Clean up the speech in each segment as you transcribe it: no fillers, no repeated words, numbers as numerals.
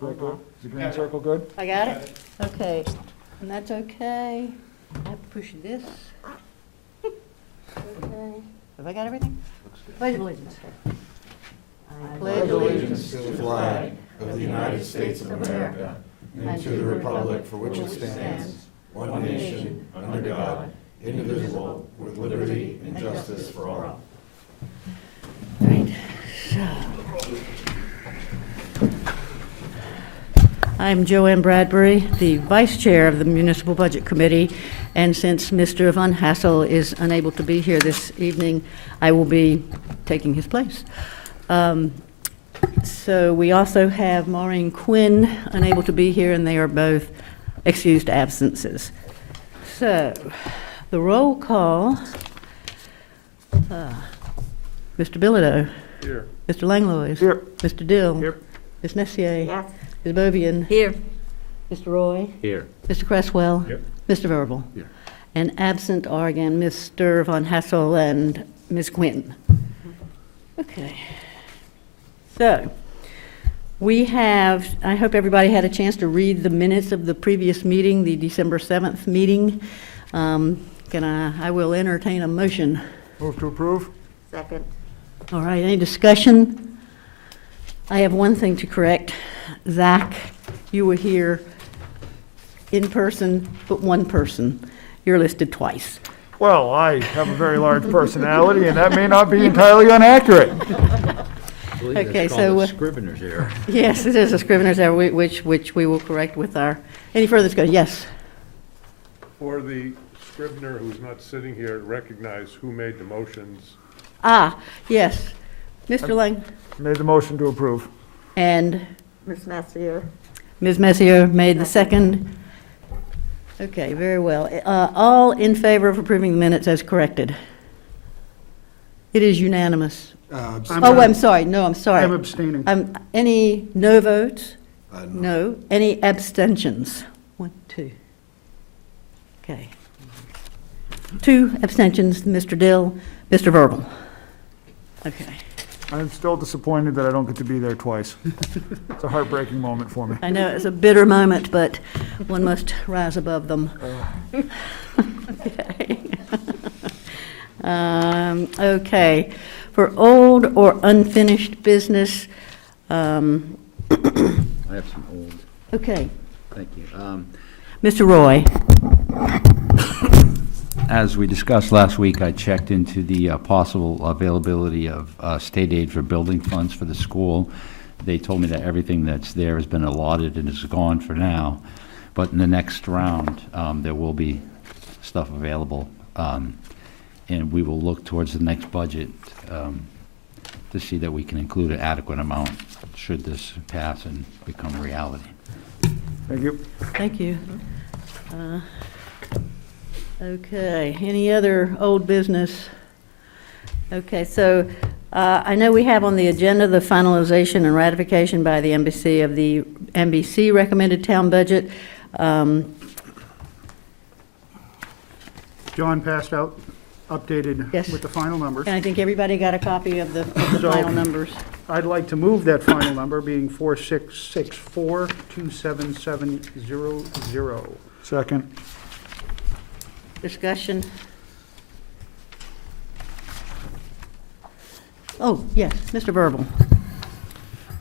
Good. Is the green circle good? I got it? Okay, and that's okay. I have to push this. Okay. Have I got everything? Pledge allegiance. I pledge allegiance to the flag of the United States of America and to the republic for which it stands, one nation, under God, indivisible, with liberty and justice for all. Right, so. I'm Joanne Bradbury, the Vice Chair of the Municipal Budget Committee, and since Mr. Van Hassel is unable to be here this evening, I will be taking his place. So we also have Maureen Quinn unable to be here, and they are both excused absences. So the roll call, Mr. Bilodeau. Here. Mr. Langlois. Here. Mr. Dill. Here. Ms. Messier. Yes. Ms. Bovian. Here. Mr. Roy. Here. Mr. Cresswell. Here. Mr. Verbal. Here. And absent are again Mr. Van Hassel and Ms. Quinn. Okay. So we have, I hope everybody had a chance to read the minutes of the previous meeting, the December 7th meeting. I will entertain a motion. Move to approve? Second. All right, any discussion? I have one thing to correct. Zach, you were here in person, but one person. You're listed twice. Well, I have a very large personality, and that may not be entirely inaccurate. Okay, so Scrivener's error. yes, it is a scrivener's error, which we will correct with our, any further discussion? Yes. For the scrivener who's not sitting here, recognize who made the motions. Yes. Mr. Lang Made the motion to approve. and Ms. Messier. Ms. Messier made the second. Okay, very well. All in favor of approving the minutes as corrected? It is unanimous. I'm sorry. No, I'm sorry. I'm abstaining. Any no votes? No. No. Any abstentions? 1, 2. Okay. 2 abstentions, Mr. Dill, Mr. Verbal. Okay. I'm still disappointed that I don't get to be there twice. It's a heartbreaking moment for me. I know it's a bitter moment, but one must rise above them. Okay. Okay. For old or unfinished business, I have some old, okay. thank you. Mr. Roy. As we discussed last week, I checked into the possible availability of state aid for building funds for the school. They told me that everything that's there has been allotted and is gone for now, but in the next round, there will be stuff available, and we will look towards the next budget to see that we can include an adequate amount should this pass and become reality. Thank you. Thank you. Okay, any other old business? Okay, so I know we have on the agenda the finalization and ratification by the MBC of the MBC recommended town budget. John passed out, updated Yes. with the final numbers. And I think everybody got a copy of the So- final numbers. I'd like to move that final number being 4664-27700. Second. Discussion? Oh, yes, Mr. Verbal.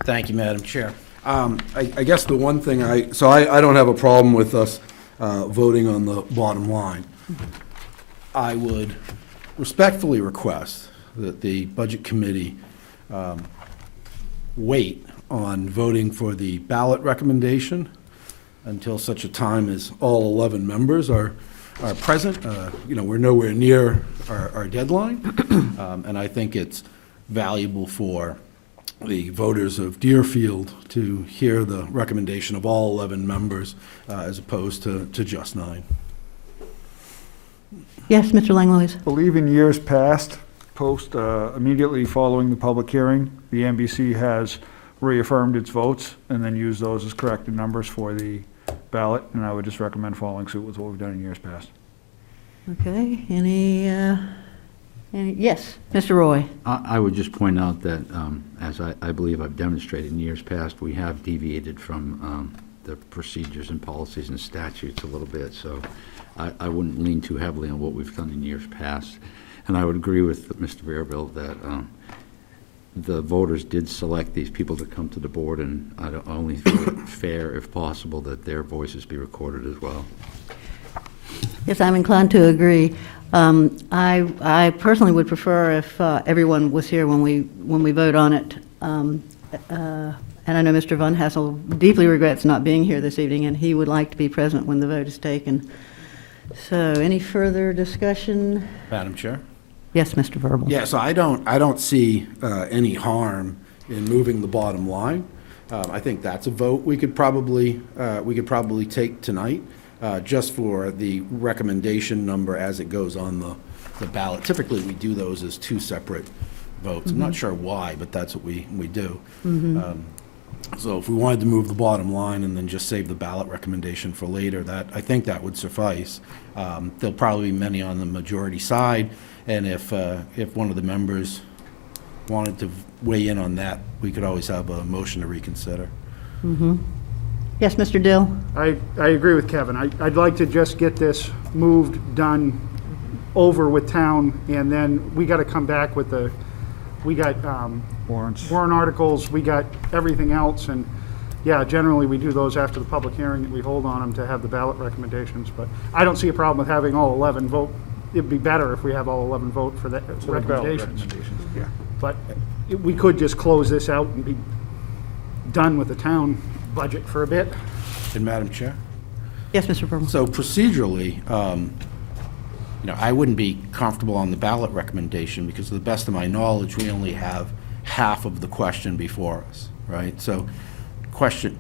Thank you, Madam Chair. I guess the one thing I don't have a problem with us voting on the bottom line. I would respectfully request that the Budget Committee wait on voting for the ballot recommendation until such a time as all 11 members are present. We're nowhere near our deadline, and I think it's valuable for the voters of Deerfield to hear the recommendation of all 11 members as opposed to just 9. Yes, Mr. Langlois. I believe in years past, immediately following the public hearing, the NBC has reaffirmed its votes and then used those as corrected numbers for the ballot, and I would just recommend following suit with what we've done in years past. Okay, any Yes, Mr. Roy? I would just point out that, as I believe I've demonstrated in years past, we have deviated from the procedures and policies and statutes a little bit, so I wouldn't lean too heavily on what we've done in years past. And I would agree with Mr. Bearville that the voters did select these people to come to the board, and I only feel it fair, if possible, that their voices be recorded as well. Yes, I'm inclined to agree. I personally would prefer if everyone was here when we vote on it. And I know Mr. Von Hassel deeply regrets not being here this evening, and he would like to be present when the vote is taken. So, any further discussion? Madam Chair? Yes, Mr. Verbal. Yeah, so I don't see any harm in moving the bottom line. I think that's a vote we could probably take tonight, just for the recommendation number as it goes on the ballot. Typically, we do those as two separate votes. I'm not sure why, but that's what we do. So if we wanted to move the bottom line and then just save the ballot recommendation for later, I think that would suffice. There'll probably be many on the majority side, and if one of the members wanted to weigh in on that, we could always have a motion to reconsider. Yes, Mr. Dill? I agree with Kevin. I'd like to just get this moved, done, over with town, and then we got to come back with we got Warrants. warrant articles, we got everything else, and yeah, generally we do those after the public hearing that we hold on them to have the ballot recommendations, but I don't see a problem with having all 11 vote. It'd be better if we have all 11 vote for the So the ballot recommendations. Yeah. But we could just close this out and be done with the town budget for a bit. And Madam Chair? Yes, Mr. Verbal. So procedurally, I wouldn't be comfortable on the ballot recommendation because to the best of my knowledge, we only have half of the question before us, right? So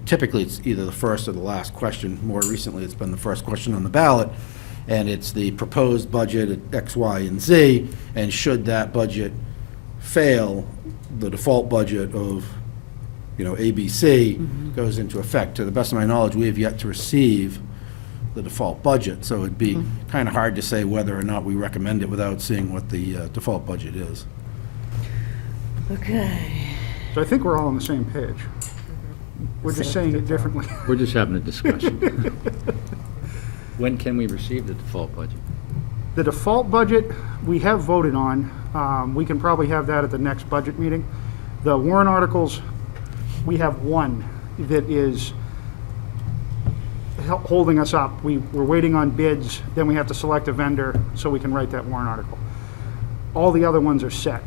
typically it's either the first or the last question. More recently, it's been the first question on the ballot, and it's the proposed budget at X, Y, and Z, and should that budget fail, the default budget of, ABC goes into effect. To the best of my knowledge, we have yet to receive the default budget, so it'd be kind of hard to say whether or not we recommend it without seeing what the default budget is. Okay. So I think we're all on the same page. We're just saying it differently. We're just having a discussion. When can we receive the default budget? The default budget, we have voted on. We can probably have that at the next budget meeting. The warrant articles, we have one that is holding us up. We're waiting on bids, then we have to select a vendor so we can write that warrant article. All the other ones are set.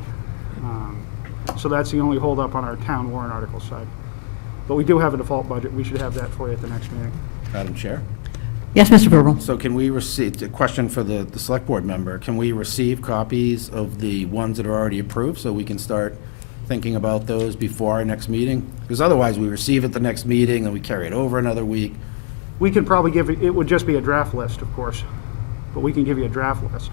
So that's the only holdup on our town warrant article side. But we do have a default budget. We should have that for you at the next meeting. Madam Chair? Yes, Mr. Verbal. So can we receive, a question for the select board member, can we receive copies of the ones that are already approved so we can start thinking about those before our next meeting? Because otherwise we receive it the next meeting and we carry it over another week. We can probably it would just be a draft list, of course, but we can give you a draft list.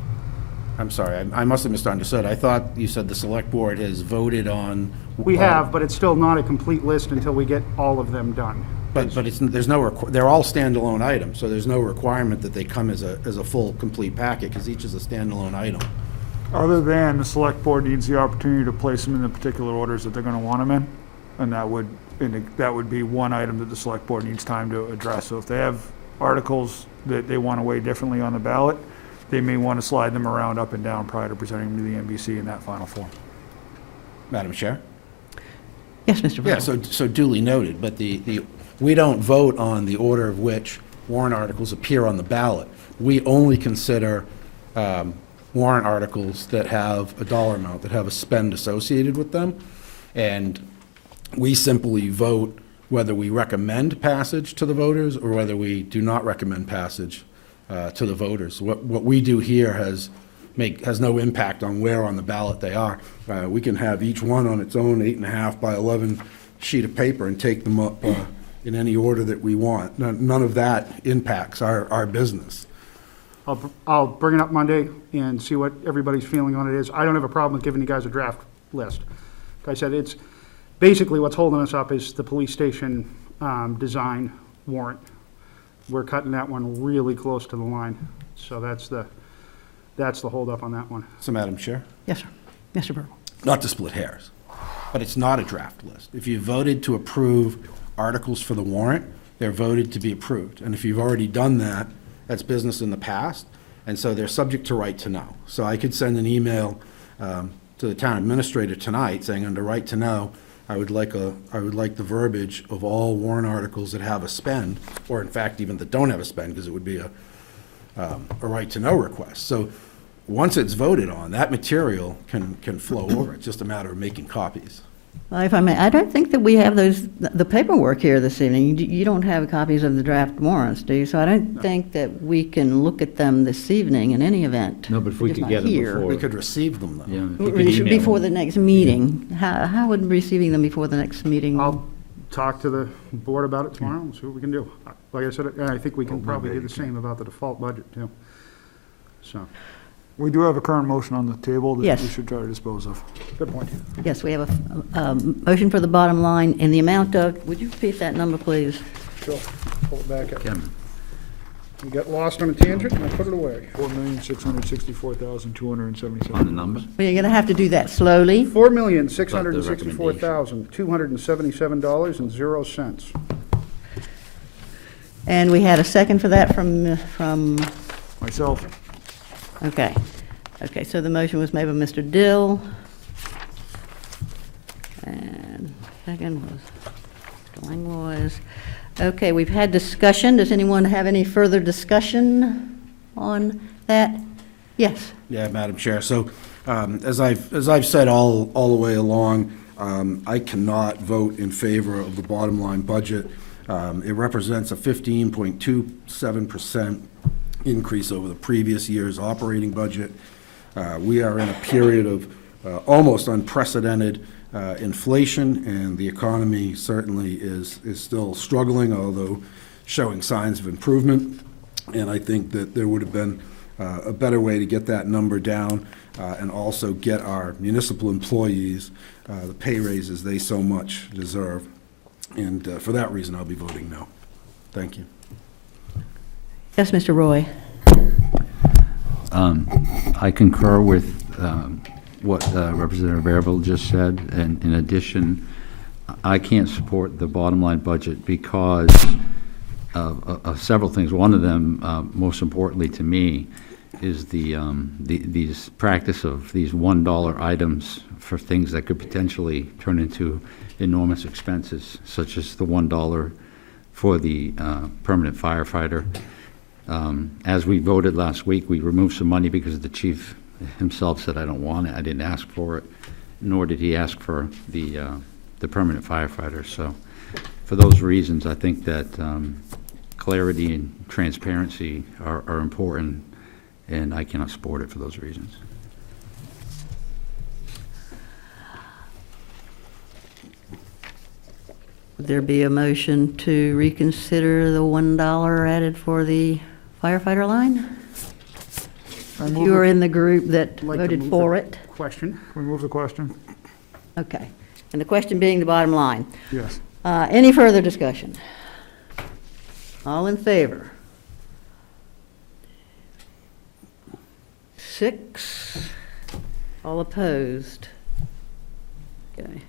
I'm sorry, I must have misunderstood. I thought you said the select board has voted on. We have, but it's still not a complete list until we get all of them done. But there's no, they're all standalone items, so there's no requirement that they come as a full, complete packet, because each is a standalone item. Other than the select board needs the opportunity to place them in the particular orders that they're gonna want them in, and that would be one item that the select board needs time to address. So if they have articles that they wanna weigh differently on the ballot, they may wanna slide them around up and down prior to presenting them to the NBC in that final form. Madam Chair? Yes, Mr. Verbal. Yeah, so duly noted, but we don't vote on the order of which warrant articles appear on the ballot. We only consider warrant articles that have a dollar amount, that have a spend associated with them. And we simply vote whether we recommend passage to the voters or whether we do not recommend passage to the voters. What we do here has no impact on where on the ballot they are. We can have each one on its own 8.5 by 11 sheet of paper and take them up in any order that we want. None of that impacts our business. I'll bring it up Monday and see what everybody's feeling on it is. I don't have a problem with giving you guys a draft list. Like I said, it's basically what's holding us up is the police station design warrant. We're cutting that one really close to the line. So that's That's the holdup on that one. So, Madam Chair, Yes, sir. Mr. Burwell. not to split hairs, but it's not a draft list. If you voted to approve articles for the warrant, they're voted to be approved. And if you've already done that, that's business in the past, and so they're subject to right to know. So I could send an email to the town administrator tonight saying, under right to know, I would like the verbiage of all warrant articles that have a spend, or in fact, even that don't have a spend, because it would be a right to know request. So once it's voted on, that material can flow over. It's just a matter of making copies. Well, if I may, I don't think that we have the paperwork here this evening. You don't have copies of the draft warrants, do you? So I don't think that we can look at them this evening in any event. No, but if we They're just could not get them here. before. We could receive them, though. Yeah, if you could email Before the them. next meeting. How would receiving them before the next meeting? I'll talk to the board about it tomorrow and see what we can do. Like I said, I think we can probably do the same about the default budget, too. So, We do have a current motion on the table that Yes. we should try to dispose of. good point. Yes, we have a motion for the bottom line in the amount of, would you repeat that number, please? Sure, pull it back up. Kevin. You got lost on a tangent, and I put it away. $4,664,277. On the numbers? Well, you're going to have to do that slowly. $4,664,277.00. And we had a second for that from, Myself. okay. Okay, so the motion was made by Mr. Dill. And second was Mr. Langlois. Okay, we've had discussion. Does anyone have any further discussion on that? Yes. Yeah, Madam Chair. So, as I've said all the way along, I cannot vote in favor of the bottom line budget. It represents a 15.27% increase over the previous year's operating budget. We are in a period of almost unprecedented inflation, and the economy certainly is still struggling, although showing signs of improvement. And I think that there would have been a better way to get that number down and also get our municipal employees the pay raises they so much deserve. And for that reason, I'll be voting no. Thank you. Yes, Mr. Roy. I concur with what Representative Bearville just said, and in addition, I can't support the bottom line budget because of several things. One of them, most importantly to me, is these practice of these $1 items for things that could potentially turn into enormous expenses, such as the $1 for the permanent firefighter. As we voted last week, we removed some money because the chief himself said, I don't want it, I didn't ask for it, nor did he ask for the permanent firefighter. So for those reasons, I think that clarity and transparency are important, and I cannot support it for those reasons. Would there be a motion to reconsider the $1 added for the firefighter line? I You are move, in the group that Like to voted move for the it. Question? we move the question? Okay. And the question being the bottom line. Yes. Any further discussion? All in favor? 6. All opposed? Okay.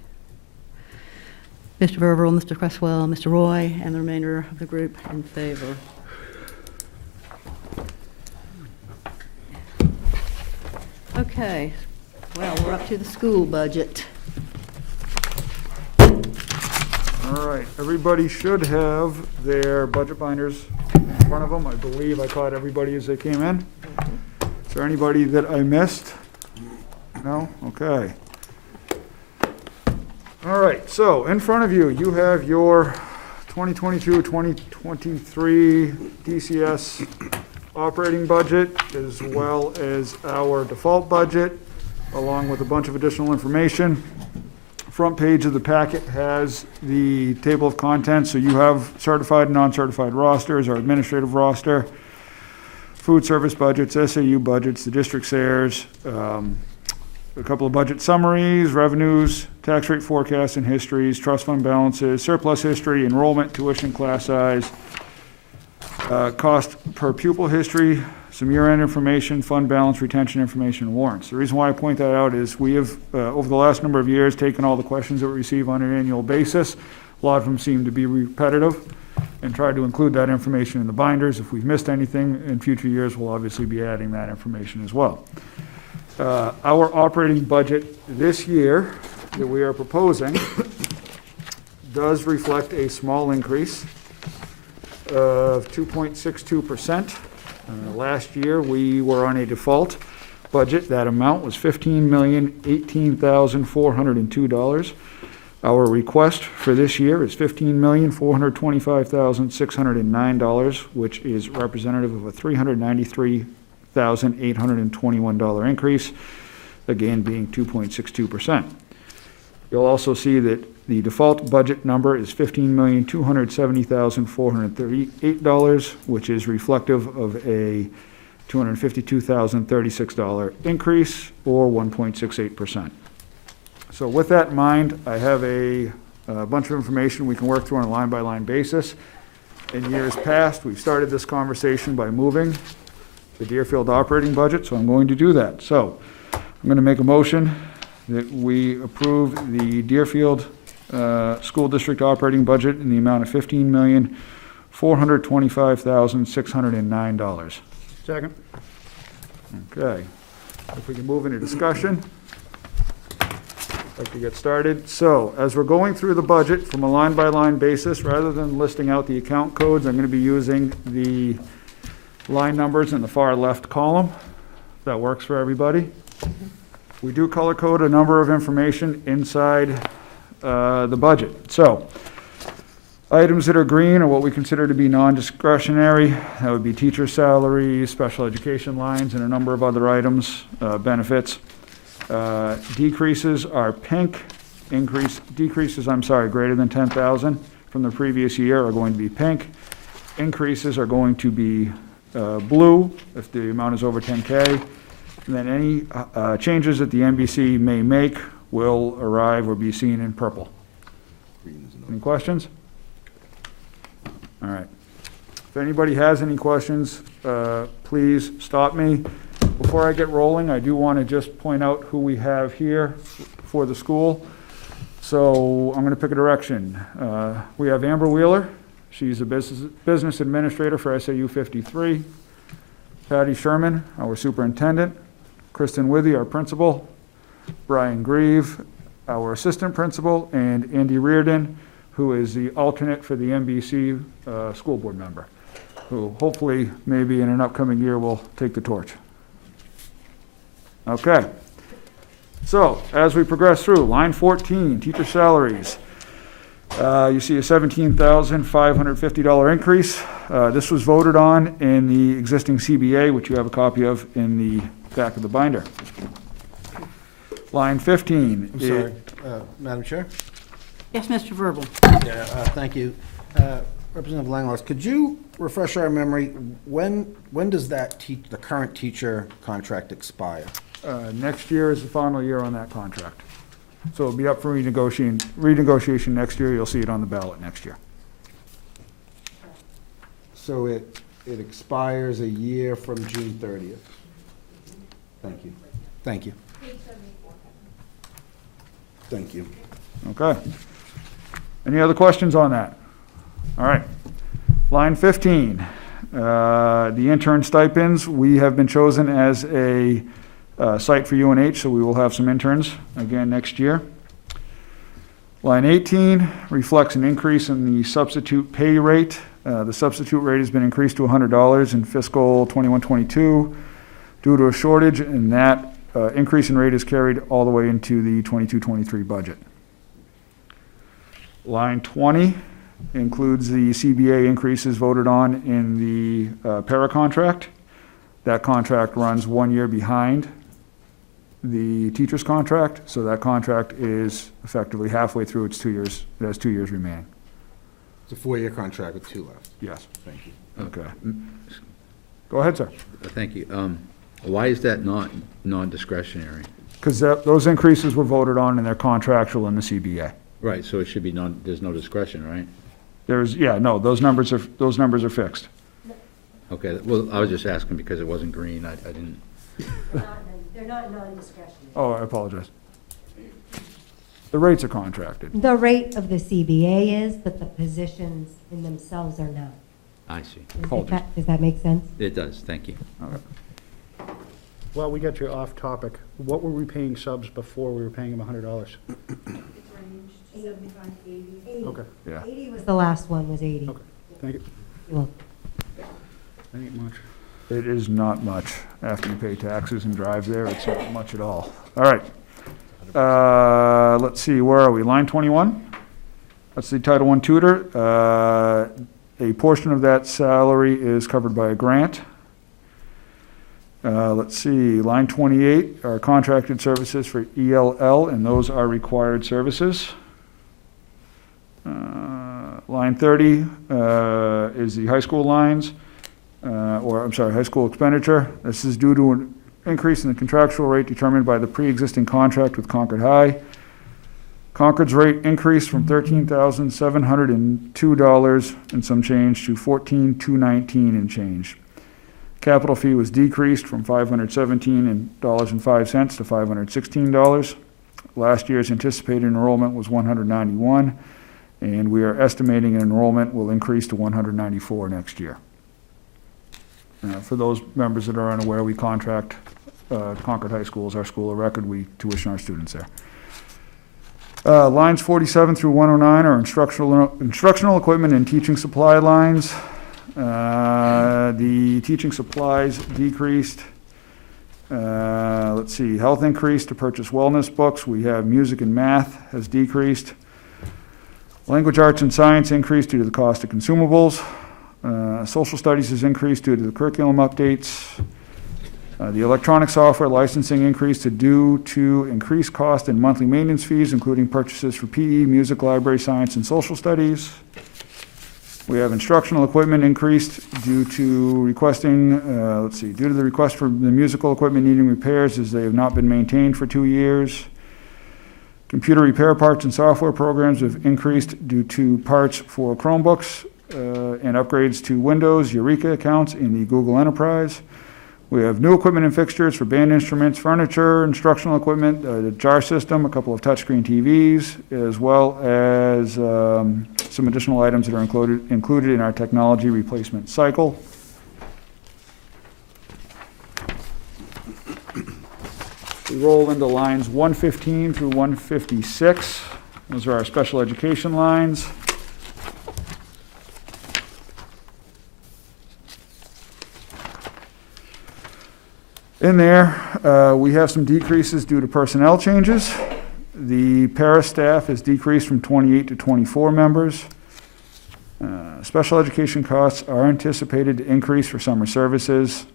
Mr. Verville, Mr. Cresswell, Mr. Roy, and the remainder of the group in favor. Okay, well, we're up to the school budget. All right, everybody should have their budget binders in front of them. I believe I caught everybody as they came in. Is there anybody that I missed? No? Okay. All right, so in front of you, you have your 2022-2023 DCS operating budget, as well as our default budget, along with a bunch of additional information. Front page of the packet has the table of contents, so you have certified and non-certified rosters, our administrative roster, food service budgets, SAU budgets, the district shares, a couple of budget summaries, revenues, tax rate forecasts and histories, trust fund balances, surplus history, enrollment, tuition, class size, cost per pupil history, some year-end information, fund balance, retention information, and warrants. The reason why I point that out is we have, over the last number of years, taken all the questions that we receive on an annual basis. A lot of them seem to be repetitive, and tried to include that information in the binders. If we've missed anything in future years, we'll obviously be adding that information as well. Our operating budget this year that we are proposing does reflect a small increase of 2.62%. Last year, we were on a default budget. That amount was $15,018,402. Our request for this year is $15,425,609, which is representative of a $393,821 increase, again being 2.62%. You'll also see that the default budget number is $15,270,438, which is reflective of a $252,036 increase, or 1.68%. So with that in mind, I have a bunch of information we can work through on a line-by-line basis. In years past, we've started this conversation by moving the Deerfield operating budget, so I'm going to do that. So I'm going to make a motion that we approve the Deerfield School District operating budget in the amount of $15,425,609. Second. Okay. If we can move into discussion. I'd like to get started. So, as we're going through the budget from a line-by-line basis, rather than listing out the account codes, I'm going to be using the line numbers in the far left column. If that works for everybody. We do color code a number of information inside the budget. So, items that are green are what we consider to be non-discretionary. That would be teacher salaries, special education lines, and a number of other items, benefits. Decreases are pink. Decreases, greater than 10,000 from the previous year are going to be pink. Increases are going to be blue if the amount is over 10K. And then any changes that the NBC may make will arrive or be seen in purple. Any questions? All right. If anybody has any questions, please stop me. Before I get rolling, I do want to just point out who we have here for the school. So I'm going to pick a direction. We have Amber Wheeler. She's a business administrator for SAU 53. Patty Sherman, our superintendent. Kristen Withy, our principal. Brian Grieve, our assistant principal. And Andy Reardon, who is the alternate for the NBC school board member, who hopefully maybe in an upcoming year will take the torch. Okay, so as we progress through, line 14, teacher salaries. You see a $17,550 increase. This was voted on in the existing CBA, which you have a copy of in the back of the binder. Line 15. I'm sorry, Madam Chair? Yes, Mr. Verbal. Yeah, thank you. Representative Langlois, could you refresh our memory, when does that the current teacher contract expire? Next year is the final year on that contract. So it'll be up for renegotiation next year. You'll see it on the ballot next year. So it expires a year from June 30th. Thank you. Thank you. Thank you. Okay. Any other questions on that? All right. Line 15, the intern stipends. We have been chosen as a site for UNH, so we will have some interns again next year. Line 18 reflects an increase in the substitute pay rate. The substitute rate has been increased to $100 in fiscal 21-22 due to a shortage, and that increase in rate is carried all the way into the 22-23 budget. Line 20 includes the CBA increases voted on in the para contract. That contract runs 1 year behind the teacher's contract, so that contract is effectively halfway through its 2 years. It has 2 years remaining. It's a 4-year contract with 2 left. Yes. Thank you. Okay. Go ahead, sir. Thank you. Why is that not non-discretionary? Because those increases were voted on and they're contractual in the CBA. Right, so it should be there's no discretion, right? Those numbers are fixed. Okay, well, I was just asking because it wasn't green, I didn't. They're not non-discretionary. Oh, I apologize. The rates are contracted. The rate of the CBA is, but the positions in themselves are not. I see. Does that make sense? It does, thank you. Okay. Well, we got you off topic. What were we paying subs before we were paying them $100? Okay, Yeah. 80 was the last one, was 80. okay, thank you. Well, That ain't much. It is not much. After you pay taxes and drive there, it's not much at all. All right. Let's see, where are we? Line 21? That's the Title I tutor. A portion of that salary is covered by a grant. Let's see, line 28 are contracted services for ELL, and those are required services. Line 30 is the high school lines, high school expenditure. This is due to an increase in the contractual rate determined by the pre-existing contract with Concord High. Concord's rate increased from $13,702 and some change to $14,219 and change. Capital fee was decreased from $517.05 to $516. Last year's anticipated enrollment was 191, and we are estimating an enrollment will increase to 194 next year. For those members that are unaware, we contract Concord High School as our school of record. We tuition our students there. Lines 47 through 109 are instructional equipment and teaching supply lines. The teaching supplies decreased. Let's see, health increased to purchase wellness books. We have music and math has decreased. Language, arts, and science increased due to the cost of consumables. Social studies has increased due to the curriculum updates. The electronic software licensing increased due to increased cost in monthly maintenance fees, including purchases for PE, music, library, science, and social studies. We have instructional equipment increased due to requesting, due to the request for the musical equipment needing repairs as they have not been maintained for 2 years. Computer repair parts and software programs have increased due to parts for Chromebooks and upgrades to Windows, Eureka accounts, and the Google Enterprise. We have new equipment and fixtures for band instruments, furniture, instructional equipment, a jar system, a couple of touchscreen TVs, as well as some additional items that are included in our technology replacement cycle. We roll into lines 115 through 156. Those are our special education lines. In there, we have some decreases due to personnel changes. The para staff has decreased from 28 to 24 members. Special education costs are anticipated to increase for summer services.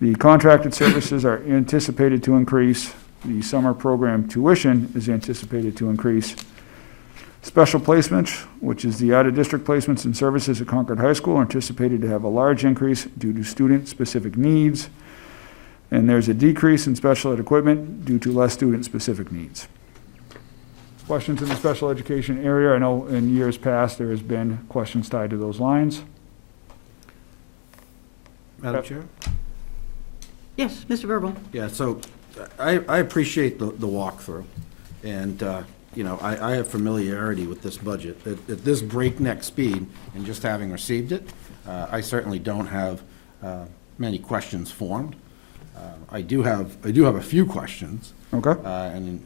The contracted services are anticipated to increase. The summer program tuition is anticipated to increase. Special placements, which is the out-of-district placements and services at Concord High School, are anticipated to have a large increase due to student-specific needs. And there's a decrease in special ed equipment due to less student-specific needs. Questions in the special education area? I know in years past, there has been questions tied to those lines. Madam Chair? Yes, Mr. Verbal. Yeah, so I appreciate the walkthrough, and, I have familiarity with this budget. At this breakneck speed, and just having received it, I certainly don't have many questions formed. I do have a few questions. Okay. And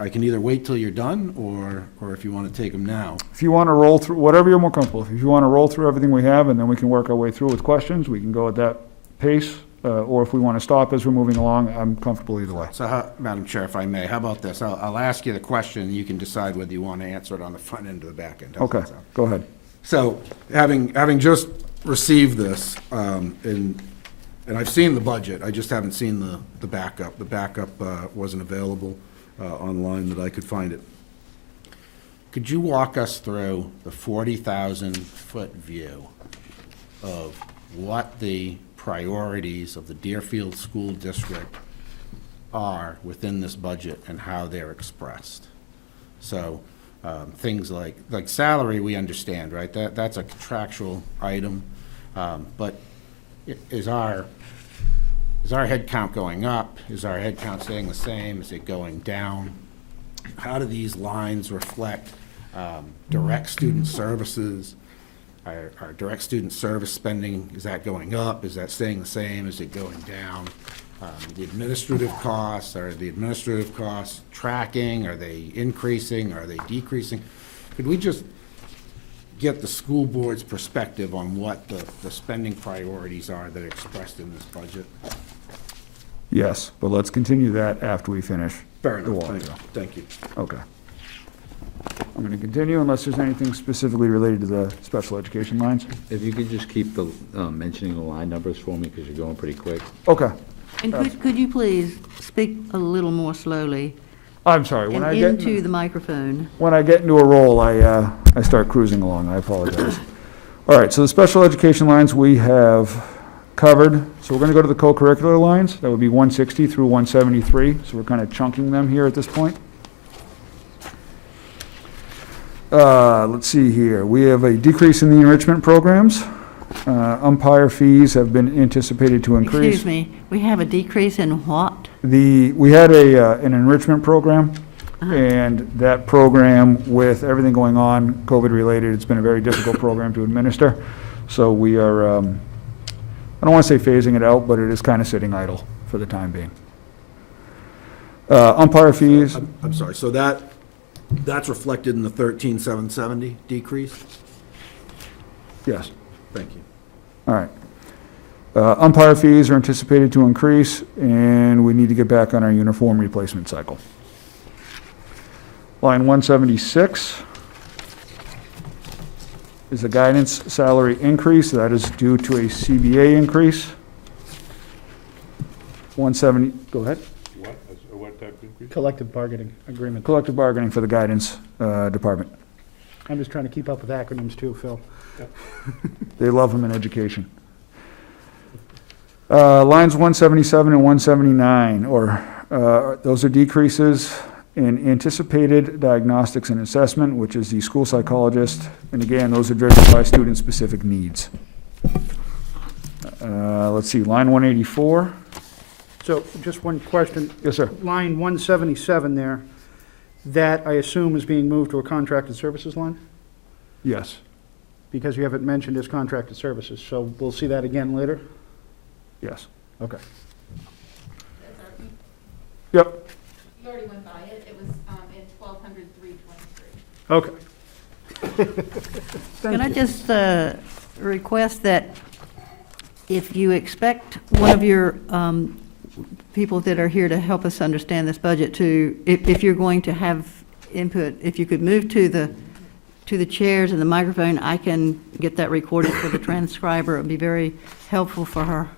I can either wait till you're done, or if you want to take them now. If you want to roll through, whatever you're more comfortable with. If you want to roll through everything we have, and then we can work our way through with questions, we can go at that pace. Or if we want to stop as we're moving along, I'm comfortable either way. So, Madam Chair, if I may, how about this? I'll ask you the question, and you can decide whether you want to answer it on the front end or the back end. How's Okay, that sound? go ahead. So, having just received this, and I've seen the budget, I just haven't seen the backup. The backup wasn't available online that I could find it. Could you walk us through the 40,000-foot view of what the priorities of the Deerfield School District are within this budget and how they're expressed? So things like salary, we understand, right? That's a contractual item, but is our head count going up? Is our head count staying the same? Is it going down? How do these lines reflect direct student services? Our direct student service spending, is that going up? Is that staying the same? Is it going down? The administrative costs, are the administrative costs tracking? Are they increasing? Are they decreasing? Could we just get the school board's perspective on what the spending priorities are that are expressed in this budget? Yes, but let's continue that after we finish. Fair the enough, walkthrough. thank you. Okay. I'm going to continue unless there's anything specifically related to the special education lines. If you could just keep the, mentioning the line numbers for me, because you're going pretty quick. Okay. And could you please speak a little more slowly I'm sorry, when and I get, into the microphone? when I get into a roll, I start cruising along. I apologize. All right, so the special education lines we have covered. So we're going to go to the co-curricular lines. That would be 160 through 173. So we're kind of chunking them here at this point. Let's see here. We have a decrease in the enrichment programs. Umpire fees have been anticipated to increase. Excuse me, we have a decrease in what? We had an enrichment program, and that program, with everything going on, COVID-related, it's been a very difficult program to administer. So we are, I don't want to say phasing it out, but it is kind of sitting idle for the time being. Umpire fees, I'm sorry, so that's reflected in the 13,770 decrease? yes. Thank you. All right. Umpire fees are anticipated to increase, and we need to get back on our uniform replacement cycle. Line 176 is a guidance salary increase. That is due to a CBA increase. 170, go ahead. What type of increase? Collective bargaining agreement. Collective bargaining for the guidance department. I'm just trying to keep up with acronyms too, Phil. They love them in education. Lines 177 and 179, those are decreases in anticipated diagnostics and assessment, which is the school psychologist. And again, those are driven by student-specific needs. Let's see, line 184. So just one question. Yes, sir. Line 177 there, that I assume is being moved to a contracted services line? Yes. Because you haven't mentioned as contracted services, so we'll see that again later? Yes. Okay. Yep. You already went by it, it was in 1200, 323. Okay. Can I just request that if you expect one of your people that are here to help us understand this budget to, if you're going to have input, if you could move to the chairs and the microphone, I can get that recorded for the transcriber. It would be very helpful for her.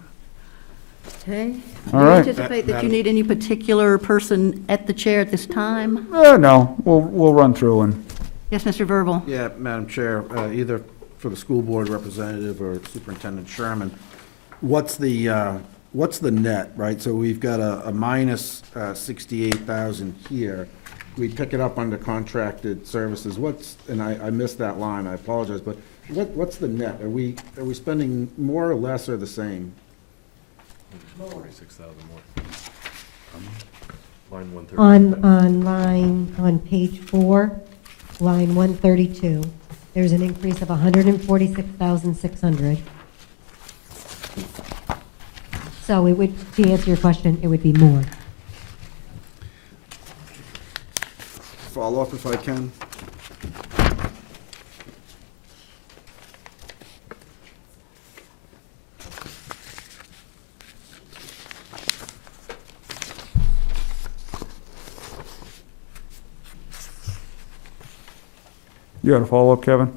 Okay? All Do you right. anticipate that you need any particular person at the chair at this time? No, we'll run through and, Yes, Mr. Verbal? Yeah, Madam Chair, either for the school board representative or Superintendent Sherman, what's the net, right? So we've got a minus 68,000 here. We pick it up under contracted services. And I missed that line, I apologize, but what's the net? Are we spending more or less or the same? 46,000 more. Line 130. On page 4, line 132, there's an increase of 146,600. So it would, to answer your question, it would be more. Follow up if I can. you got a follow-up, Kevin?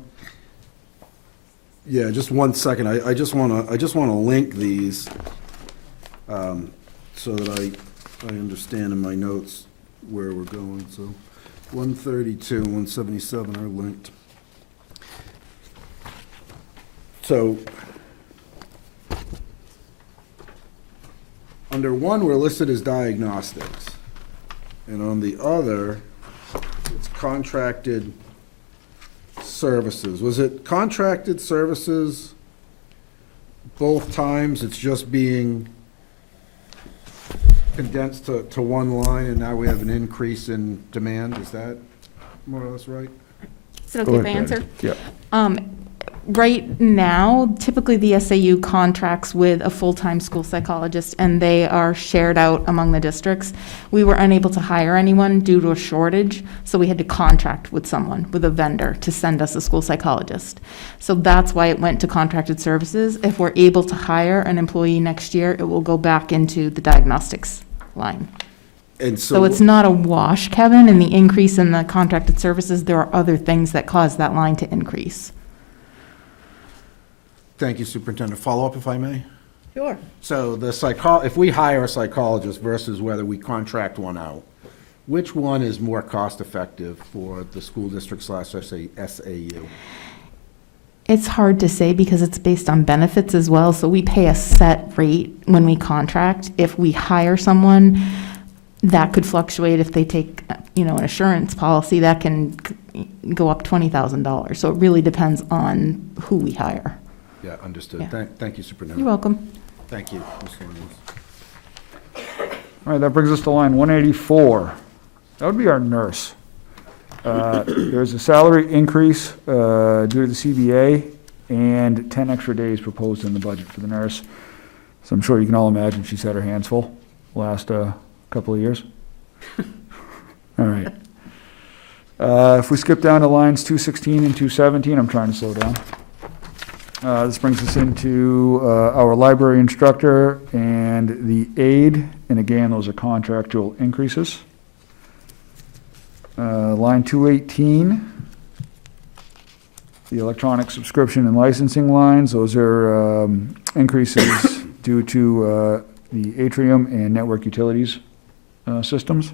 Yeah, just one second. I just wanna link these, so that I understand in my notes where we're going, so 132 and 177 are linked. So, under one, we're listed as diagnostics, and on the other, it's contracted services. Was it contracted services both times it's just being condensed to one line, and now we have an increase in demand? Is that more or less right? Is it Go okay if I ahead, answer? Patty. Yeah. Right now, typically the SAU contracts with a full-time school psychologist, and they are shared out among the districts. We were unable to hire anyone due to a shortage, so we had to contract with someone, with a vendor, to send us a school psychologist. So that's why it went to contracted services. If we're able to hire an employee next year, it will go back into the diagnostics line. And So it's not a wash, Kevin, in the increase in the contracted services. There are other things that cause that line to increase. Thank you, Superintendent. Follow-up, if I may? Sure. So if we hire a psychologist versus whether we contract one out, which one is more cost-effective for the school district / SAU? It's hard to say because it's based on benefits as well. So we pay a set rate when we contract. If we hire someone, that could fluctuate. If they take, an assurance policy, that can go up $20,000. So it really depends on who we hire. Yeah, understood. Yeah. Thank you, Superintendent. You're welcome. Thank you, Ms. Lyons. All right, that brings us to line 184. That would be our nurse. There's a salary increase due to the CBA and 10 extra days proposed in the budget for the nurse. So I'm sure you can all imagine she's had her hands full last couple of years. All right. If we skip down to lines 216 and 217, I'm trying to slow down. This brings us into our library instructor and the aide, and again, those are contractual increases. Line 218, the electronic subscription and licensing lines, those are increases due to the Atrium and network utilities systems.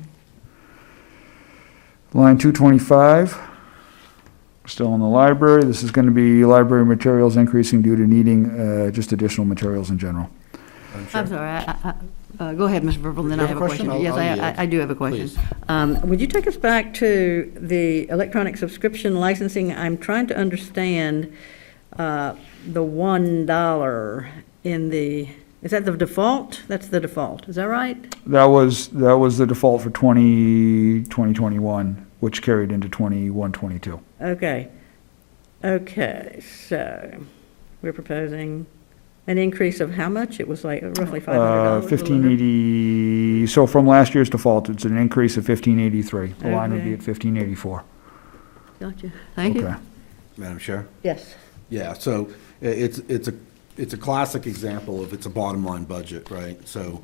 Line 225, still in the library, this is going to be library materials increasing due to needing just additional materials in general. I'm sorry, go ahead, Mr. Burble, then You I have have a a question? question. Yes, I'll yield. I do have a question. Please. Would you take us back to the electronic subscription licensing? I'm trying to understand the $1 in the, is that the default? That's the default, is that right? That was the default for 2021, which carried into 21-22. Okay. Okay, so we're proposing an increase of how much? It was like roughly $500. 1580, so from last year's default, it's an increase of 1583. The line would be Okay. at 1584. Gotcha. Thank you. Okay. Madam Chair? Yes. Yeah, so it's a classic example of it's a bottom line budget, right? So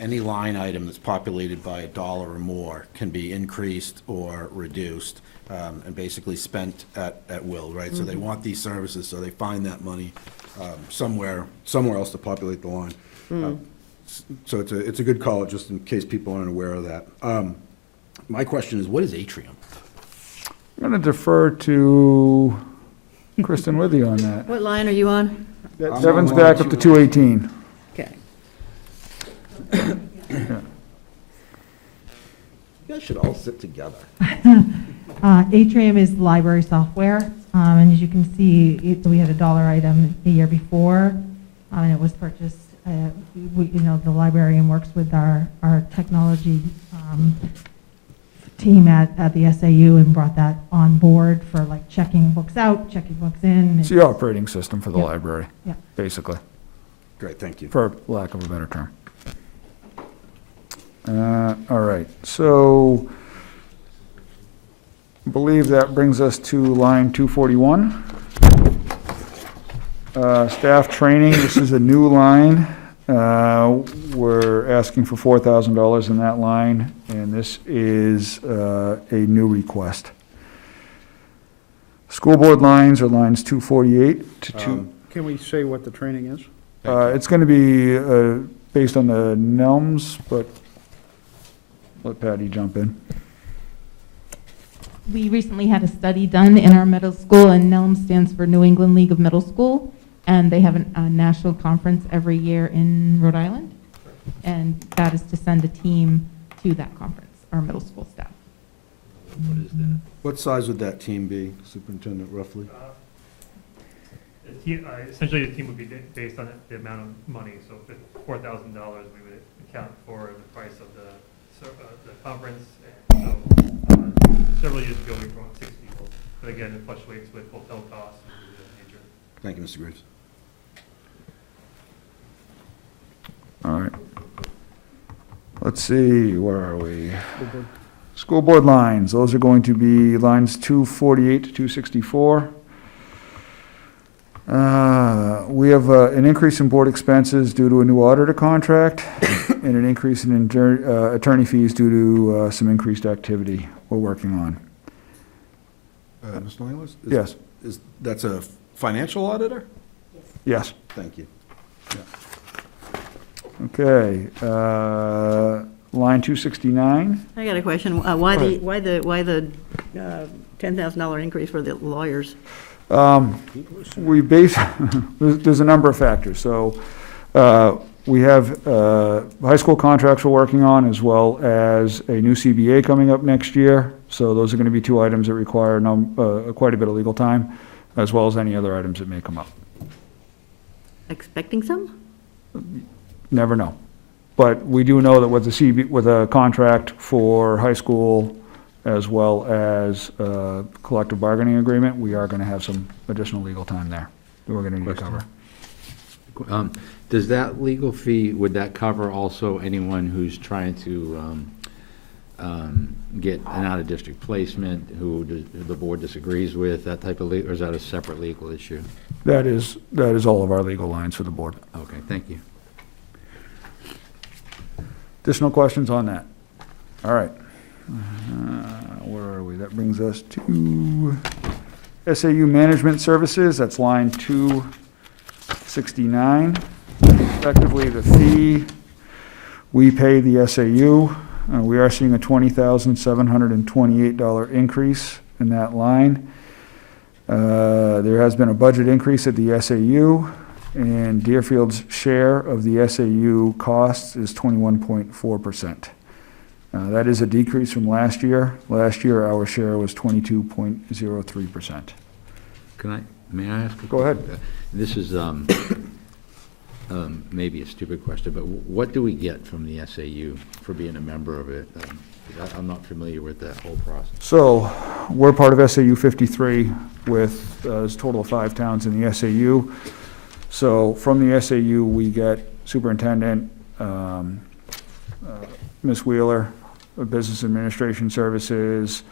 any line item that's populated by $1 or more can be increased or reduced and basically spent at will, right? So they want these services, so they find that money somewhere else to populate the line. So it's a good call, just in case people aren't aware of that. My question is, what is Atrium? I'm going to defer to Kristen with you on that. What line are you on? Devin's back up to 218. Okay. You guys should all sit together. Atrium is library software, and as you can see, we had a dollar item the year before, and it was purchased. The librarian works with our technology team at the SAU and brought that on board for like checking books out, checking books in. It's the operating system for the Yeah. library, Yeah. basically, Great, thank you. for lack of a better term. All right, so I believe that brings us to line 241. Staff training, this is a new line. We're asking for $4,000 in that line, and this is a new request. School board lines are lines 248 to 2. Can we say what the training is? It's going to be based on the NELMS, but let Patty jump in. We recently had a study done in our middle school, and NELM stands for New England League of Middle School, and they have a national conference every year in Rhode Island, and that is to send a team to that conference, our middle school staff. What size would that team be, Superintendent, roughly? Essentially, the team would be based on the amount of money. So if it's $4,000, we would account for the price of the conference. And so several years ago, we brought 6 people. But again, it fluctuates with hotel costs and things of that nature. Thank you, Mr. Graves. All right. Let's see, where are we? School board lines, those are going to be lines 248 to 264. We have an increase in board expenses due to a new auditor contract and an increase in attorney fees due to some increased activity we're working on. Mr. Langley? Yes. That's a financial auditor? Yes. Thank you. Okay, line 269. I got a question. Why the $10,000 increase for the lawyers? We base, there's a number of factors. So we have high school contracts we're working on, as well as a new CBA coming up next year. So those are going to be 2 items that require quite a bit of legal time, as well as any other items that may come up. Expecting some? Never know. But we do know that with a contract for high school, as well as collective bargaining agreement, we are going to have some additional legal time there that we're going to need to cover. Does that legal fee, would that cover also anyone who's trying to get an out-of-district placement, who the board disagrees with, that type of legal, or is that a separate legal issue? That is all of our legal lines for the board. Okay, thank you. Additional questions on that? All right. Where are we? That brings us to SAU Management Services. That's line 269. Effectively, the fee we pay the SAU. We are seeing a $20,728 increase in that line. There has been a budget increase at the SAU, and Deerfield's share of the SAU costs is 21.4%. That is a decrease from last year. Last year, our share was 22.03%. May I ask? Go ahead. This is maybe a stupid question, but what do we get from the SAU for being a member of it? I'm not familiar with that whole process. So we're part of SAU 53 with a total of 5 towns in the SAU. So from the SAU, we get superintendent, Ms. Wheeler, Business Administration Services,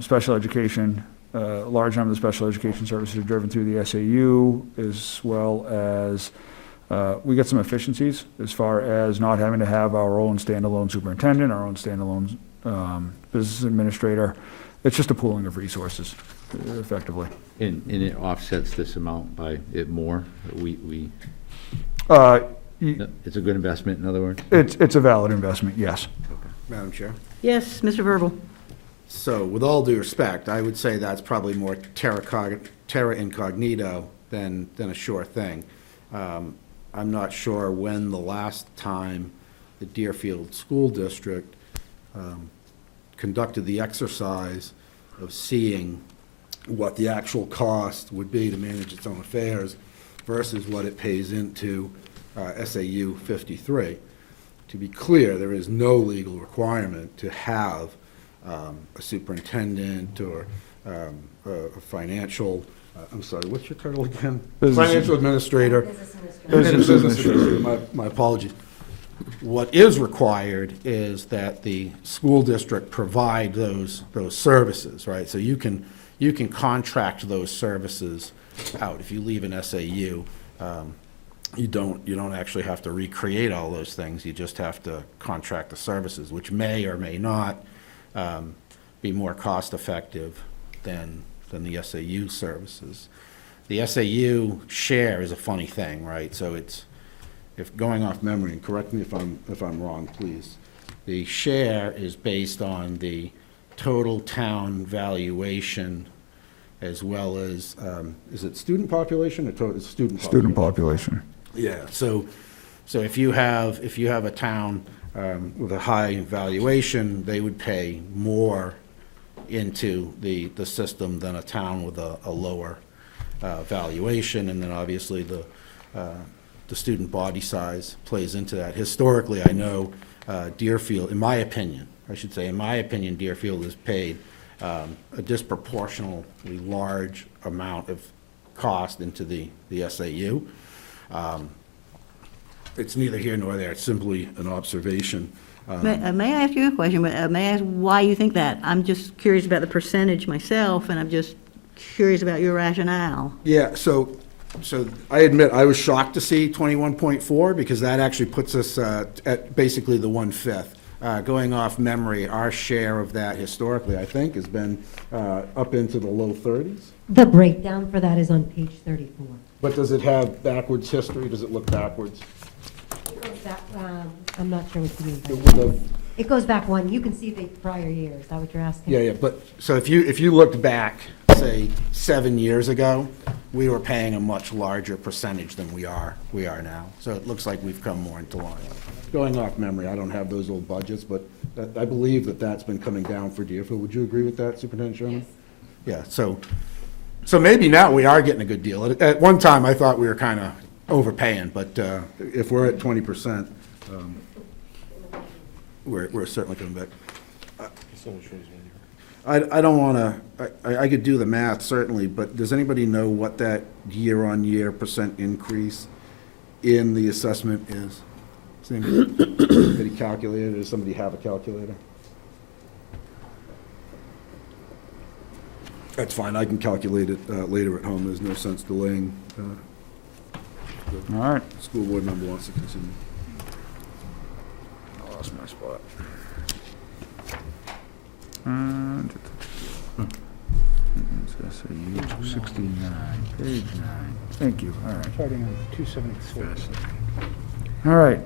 special education. A large number of the special education services are driven through the SAU, as well as we get some efficiencies as far as not having to have our own standalone superintendent, our own standalone business administrator. It's just a pooling of resources, effectively. And it offsets this amount by it more? It's a good investment, in other words? It's a valid investment, yes. Madam Chair? Yes, Mr. Verbal. So with all due respect, I would say that's probably more terra incognito than a sure thing. I'm not sure when the last time the Deerfield School District conducted the exercise of seeing what the actual cost would be to manage its own affairs versus what it pays into SAU 53. To be clear, there is no legal requirement to have a superintendent or a financial, I'm sorry, what's your title again? Financial administrator. Business administrator, my apologies. What is required is that the school district provide those services, right? So you can contract those services out. If you leave an SAU, you don't actually have to recreate all those things. You just have to contract the services, which may or may not be more cost-effective than the SAU services. The SAU share is a funny thing, right? So it's, if going off memory, and correct me if I'm wrong, please. The share is based on the total town valuation, as well as, is it student population or total student population? Student population. Yeah, so if you have a town with a high valuation, they would pay more into the system than a town with a lower valuation, and then obviously the student body size plays into that. Historically, I know Deerfield, in my opinion, Deerfield has paid a disproportionately large amount of cost into the SAU. It's neither here nor there, it's simply an observation. May I ask you a question? May I ask why you think that? I'm just curious about the percentage myself, and I'm just curious about your rationale. Yeah, so I admit, I was shocked to see 21.4, because that actually puts us at basically the 1/5. Going off memory, our share of that historically, I think, has been up into the low 30s. The breakdown for that is on page 34. But does it have backwards history? Does it look backwards? It goes back, I'm not sure what you mean by It would that. have- It goes back one, you can see the prior years, is that what you're asking? Yeah, but, so if you looked back, say, 7 years ago, we were paying a much larger percentage than we are now. So it looks like we've come more into line. Going off memory, I don't have those old budgets, but I believe that's been coming down for Deerfield. Would you agree with that, Superintendent Sherman? Yeah, so maybe now we are getting a good deal. At one time, I thought we were kind of overpaying, but if we're at 20%, we're certainly coming back. I don't want to, I could do the math, certainly, but does anybody know what that year-on-year percent increase in the assessment is? Anybody calculate it? Does somebody have a calculator? That's fine, I can calculate it later at home. There's no sense delaying. All right. School board member wants to continue. I lost my spot. It's SAU 269, page 9. Thank you, all right. Starting on 274. All right,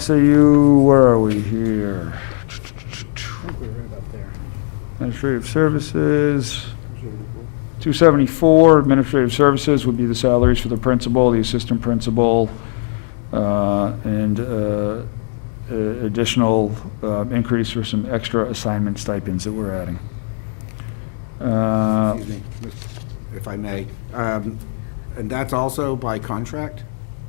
SAU, where are we here? I think we're right about there. Administrative services, 274, administrative services would be the salaries for the principal, the assistant principal, and additional increase for some extra assignment stipends that we're adding. Excuse me, if I may. And that's also by contract?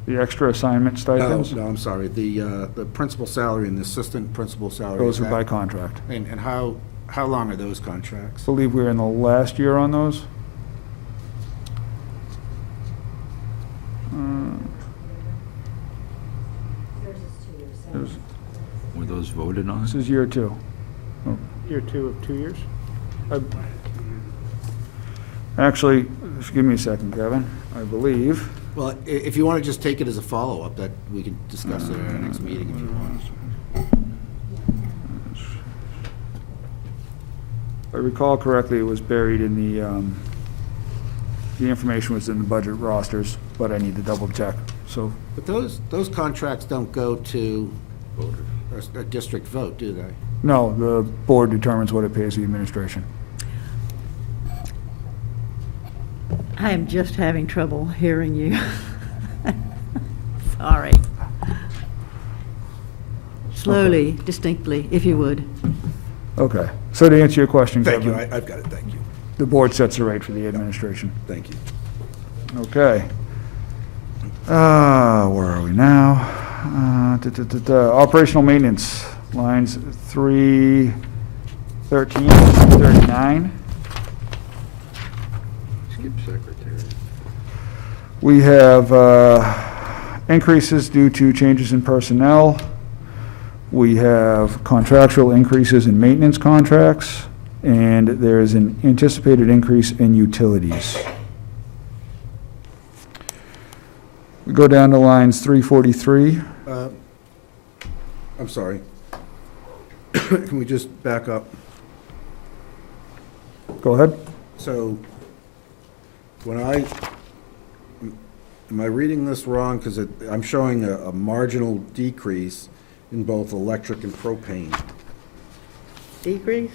The extra assignment stipends, No, I'm sorry. The principal salary and the assistant principal salary. those is are that- by contract. And how long are those contracts? I believe we're in the last year on those. There's- Were those voted on? This is year 2. Year 2 of 2 years? Actually, just give me a second, Kevin. I believe. Well, if you want to just take it as a follow-up, that we can discuss it at our next meeting if you want. If I recall correctly, it was buried in the information was in the budget rosters, but I need to double check, so. But those contracts don't go to a district vote, do they? No, the board determines what it pays the administration. I am just having trouble hearing you. Sorry. Slowly, distinctly, if you would. Okay, so to answer your question, Thank you, Kevin, I've got it, thank you. the board sets the rate for the administration. Thank you. Okay. Where are we now? Operational maintenance, lines 313, 39. Skip secretary. We have increases due to changes in personnel. We have contractual increases in maintenance contracts, and there is an anticipated increase in utilities. We go down to lines 343. I'm sorry. Can we just back up? Go ahead. So, am I reading this wrong? Because I'm showing a marginal decrease in both electric and propane. Decrease?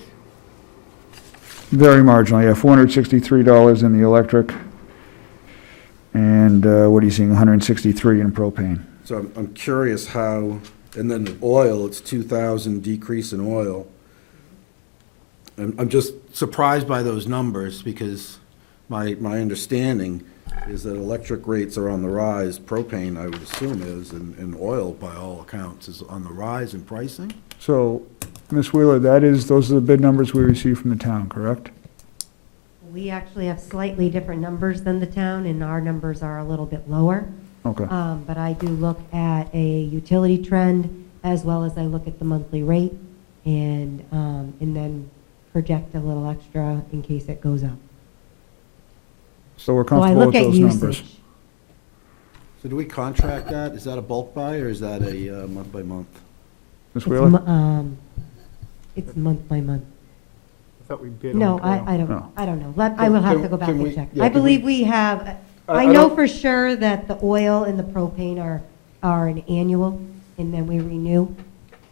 Very marginal, yeah, $463 in the electric, and what are you seeing, 163 in propane. So I'm curious how, and then the oil, it's 2,000 decrease in oil. I'm just surprised by those numbers because My understanding is that electric rates are on the rise, propane, I would assume is, and oil, by all accounts, is on the rise in pricing? So, Ms. Wheeler, those are the bid numbers we received from the town, correct? We actually have slightly different numbers than the town, and our numbers are a little bit lower. Okay. But I do look at a utility trend as well as I look at the monthly rate and then project a little extra in case it goes up. So we're So I comfortable look with at those numbers? usage. So do we contract that? Is that a bulk buy, or is that a month by month? Ms. It's Wheeler? It's month by month. I thought we bid on No, oil. I don't, No. I don't know. I will have to go back Can we- and check. yeah, I can we- believe we have, I I know don't- for sure that the oil and the propane are an annual, and then we renew.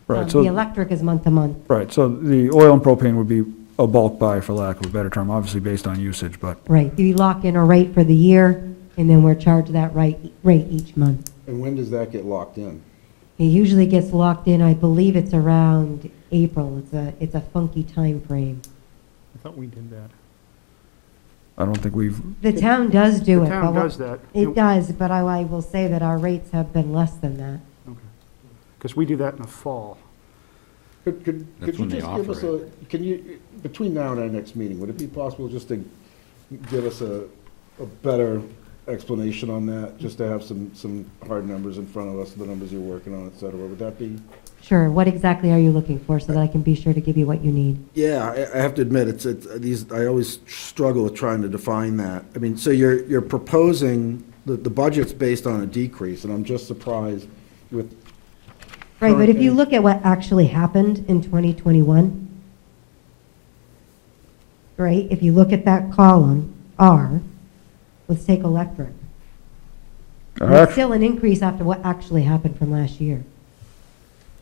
Right, The so, electric is month to month. right, so the oil and propane would be a bulk buy, for lack of a better term, obviously based on usage, but, Right, you lock in a rate for the year, and then we're charged that rate each month. And when does that get locked in? It usually gets locked in, I believe it's around April. It's a funky time frame. I thought we did that. I don't think we've, The town does do it. The town but does that. It does, but I will say that our rates have been less than that. Because we do that in the fall. Could That's you when they just give us offer can you, between now and our next meeting, would it be possible just to give us a better explanation on that? Just to have some hard numbers in front of us, the numbers you're working on, et cetera. Would that be? Sure, what exactly are you looking for so that I can be sure to give you what you need? Yeah, I have to admit, it's these, I always struggle with trying to define that. I mean, so you're proposing, the budget's based on a decrease, and I'm just surprised with. Right, but if you current- look at what actually happened in 2021, right, if you look at that column, R, let's take electric. It's still an increase after what actually happened from last year.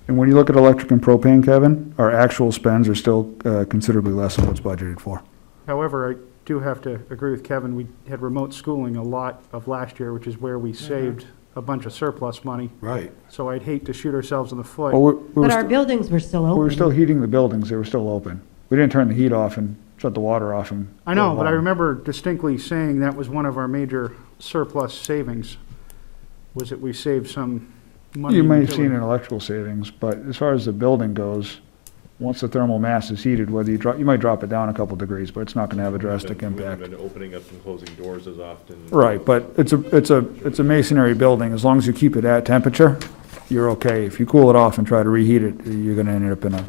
and when you look at electric and propane, Kevin, our actual spends are still considerably less than what's budgeted for. However, I do have to agree with Kevin, we had remote schooling a lot of last year, which is where we saved a bunch of surplus money. Right. So I'd hate to shoot ourselves in the foot. Well, we were But our still- buildings were still open. we were still heating the buildings, they were still open. We didn't turn the heat off and shut the water off and. I know, go but I home. remember distinctly saying that was one of our major surplus savings, was that we saved some money. You in may have seen utility. an electrical savings, but as far as the building goes, once the thermal mass is heated, whether you drop, you might drop it down a couple degrees, but it's not gonna have a drastic We impact. haven't been opening up and closing doors as often. Right, but it's a masonry building, as long as you keep it at temperature, you're okay. If you cool it off and try to reheat it, you're gonna end up in a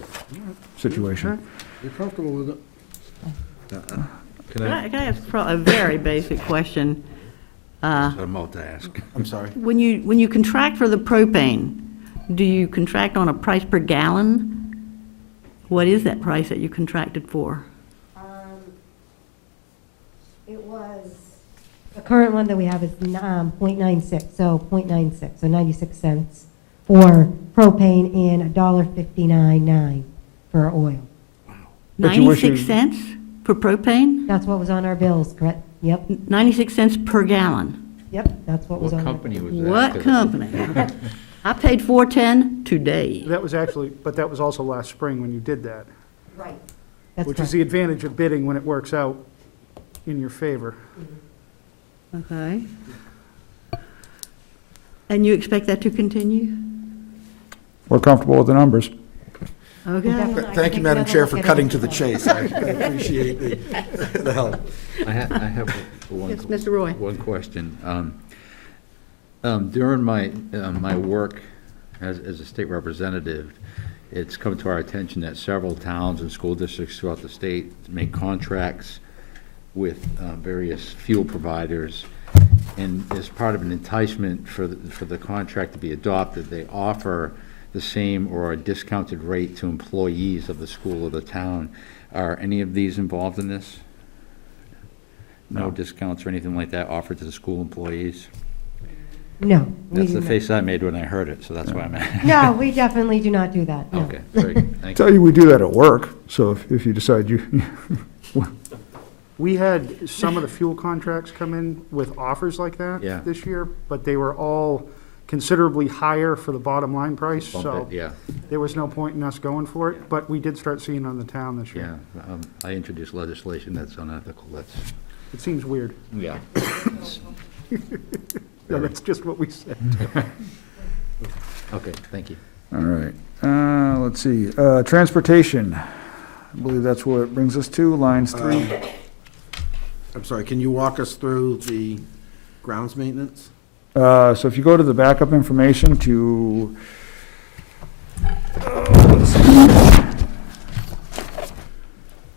situation. You're comfortable with it? Can I, Can I ask a very basic question? I'm about to ask. I'm sorry. When you contract for the propane, do you contract on a price per gallon? What is that price that you contracted for? It was, the current one that we have is .96, so .96, so 96 cents for propane and $1.59.9 for oil. But you wish you- 96 cents for propane? That's what was on our bills, correct? Yep, 96 cents per gallon? yep, that's what was What on. our company bills. was that? What 'Cause- company? I paid $4.10 today. That was actually, but that was also last spring when you did that, Right. That's which is correct. the advantage of bidding when it works out in your favor. Okay. And you expect that to continue? We're comfortable with the numbers. Okay. Definitely. Thank you, Take Madam another Chair, look for at cutting it. to the chase. I appreciate the help. I have one. Yes, Mr. Roy. One question. During my work as a state representative, it's come to our attention that several towns and school districts throughout the state make contracts with various fuel providers, and as part of an enticement for the contract to be adopted, they offer the same or a discounted rate to employees of the school or the town. Are any of these involved in this? No discounts or anything like that offered to the school employees? No. we That's do the not. face I made when I heard it, so that's why I'm asking. No, we definitely do not do that, no. Okay, very good, thank you. Tell you, we do that at work, so if you decide you, We had some of the fuel contracts come in with offers like that Yeah. this year, but they were all considerably higher for the bottom line price, Bump so it, yeah, there was no point in us going for it, but we did start seeing it on the town this year. yeah. I introduced legislation that's unethical, that's, It seems weird. Yeah. No, that's just what we said. Okay, thank you. All right, let's see, transportation. I believe that's where it brings us to, lines 3. I'm sorry, can you walk us through the grounds maintenance? So if you go to the backup information to,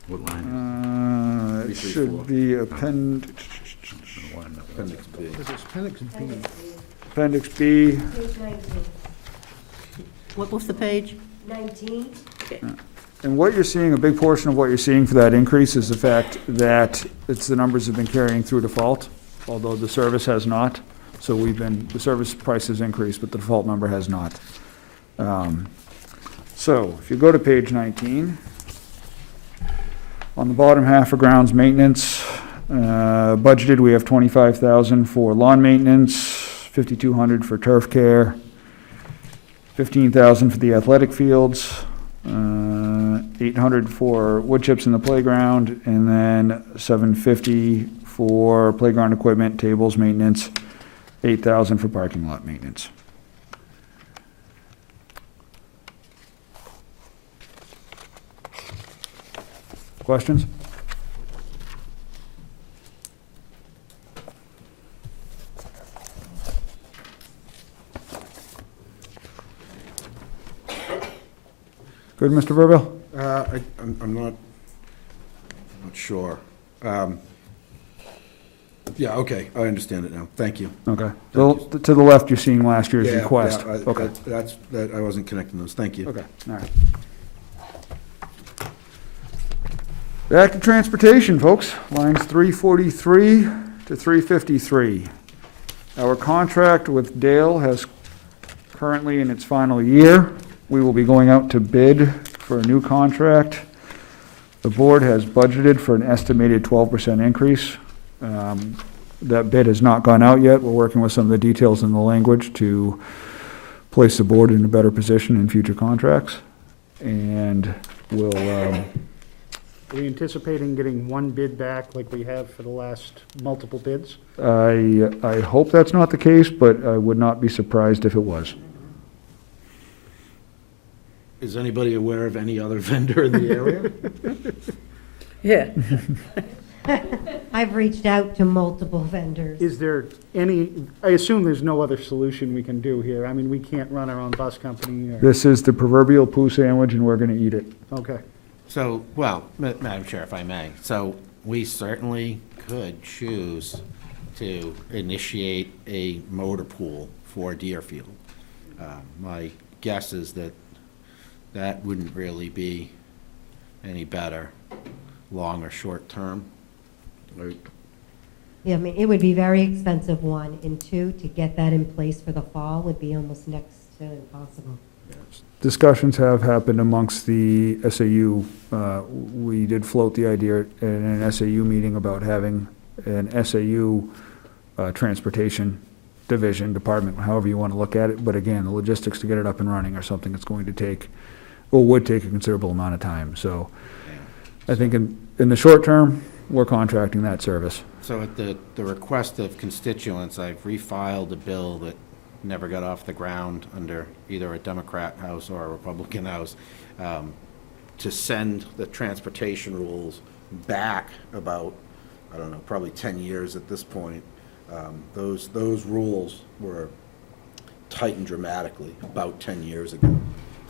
What line it should be Appendix B. This is appendix B. Appendix B. Page 19. What was the page? 19? And what you're seeing, a big portion of what you're seeing for that increase is the fact that it's the numbers have been carrying through default, although the service has not. So the service price has increased, but the default number has not. So if you go to page 19, on the bottom half of grounds maintenance, budgeted, we have 25,000 for lawn maintenance, 5,200 for turf care, 15,000 for the athletic fields, 800 for wood chips in the playground, and then 750 for playground equipment, tables maintenance, 8,000 for parking lot maintenance. Questions? Good, Mr. Verbill? I'm not sure. Yeah, okay, I understand it now. Thank you. Okay. To the left, you're seeing last year's Yeah, request. yeah, Okay. I wasn't connecting those. Thank you. Okay, all right. Back to transportation, folks. Lines 343 to 353. Our contract with Dale has currently in its final year. We will be going out to bid for a new contract. The board has budgeted for an estimated 12% increase. That bid has not gone out yet. We're working with some of the details in the language to place the board in a better position in future contracts. And we'll, Are we anticipating getting one bid back like we have for the last multiple bids? I hope that's not the case, but I would not be surprised if it was. Is anybody aware of any other vendor in the area? Yeah. I've reached out to multiple vendors. Is there any, I assume there's no other solution we can do here. I mean, we can't run our own bus company or, This is the proverbial poo sandwich, and we're going to eat it. okay. So, well, Madam Chair, if I may, so we certainly could choose to initiate a motor pool for Deerfield. My guess is that that wouldn't really be any better, long or short term. Yeah, I mean, it would be very expensive, one, and two, to get that in place for the fall would be almost next to impossible. Discussions have happened amongst the SAU. We did float the idea in an SAU meeting about having an SAU transportation division, department, however you want to look at it. But again, the logistics to get it up and running are something that's going to take, or would take a considerable amount of time. So I think in the short term, we're contracting that service. So at the request of constituents, I've refiled a bill that never got off the ground under either a Democrat House or a Republican House, to send the transportation rules back about, I don't know, probably 10 years at this point. Those rules were tightened dramatically about 10 years ago.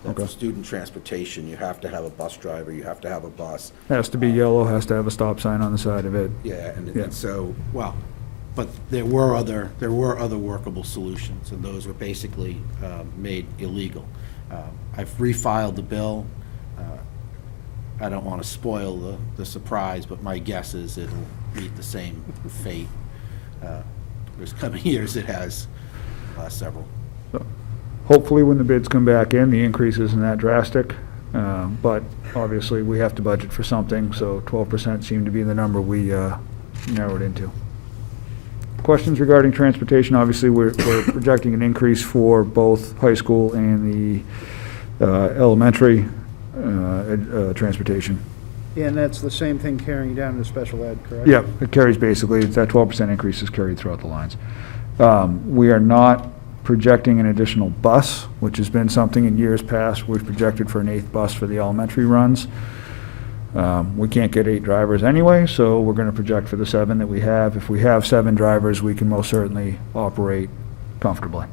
That for student transportation, you have to have a bus driver, you have to have a bus. Has to be yellow, has to have a stop sign on the side of it. Yeah, Yeah. and so, well, but there were other workable solutions, and those were basically made illegal. I've refiled the bill. I don't want to spoil the surprise, but my guess is it'll meet the same fate. There's coming years it has, last several. Hopefully, when the bids come back in, the increase isn't that drastic. But obviously, we have to budget for something, so 12% seemed to be the number we narrowed into. Questions regarding transportation? Obviously, we're projecting an increase for both high school and the elementary transportation. And that's the same thing carrying down to special ed, correct? Yeah, it carries basically, that 12% increase is carried throughout the lines. We are not projecting an additional bus, which has been something in years past. We've projected for an 8th bus for the elementary runs. We can't get 8 drivers anyway, so we're going to project for the 7 that we have. If we have 7 drivers, we can most certainly operate comfortably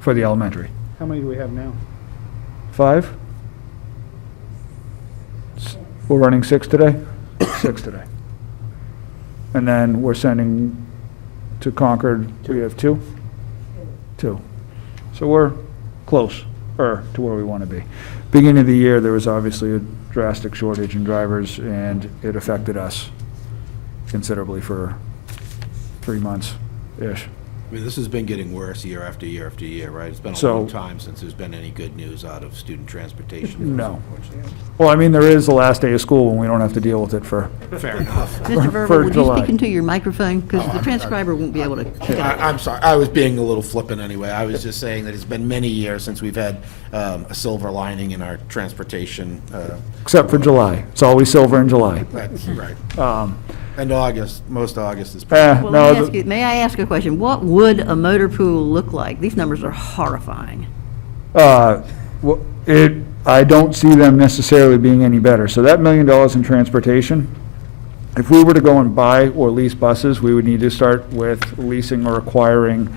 for the elementary. How many do we have now? 5? We're running 6 today? 6 today. And then we're sending to Concord, we have 2? 2. So we're close, to where we want to be. Beginning of the year, there was obviously a drastic shortage in drivers, and it affected us considerably for 3 months-ish. I mean, this has been getting worse year after year after year, right? It's been a So- long time since there's been any good news out of student transportation. No. Well, I mean, there is the last day of school when we don't have to deal with it for, Fair enough. Mr. For Verba, would you July. speak into your microphone? Because the transcriber won't be able to. I'm sorry, I was being a little flippant anyway. I was just saying that it's been many years since we've had a silver lining in our transportation. except for July. It's always silver in July. That's right. And August, most August is. Well, No, let me ask you, may I ask a question? What would a motor pool look like? These numbers are horrifying. I don't see them necessarily being any better. So that $1 million in transportation, if we were to go and buy or lease buses, we would need to start with leasing or acquiring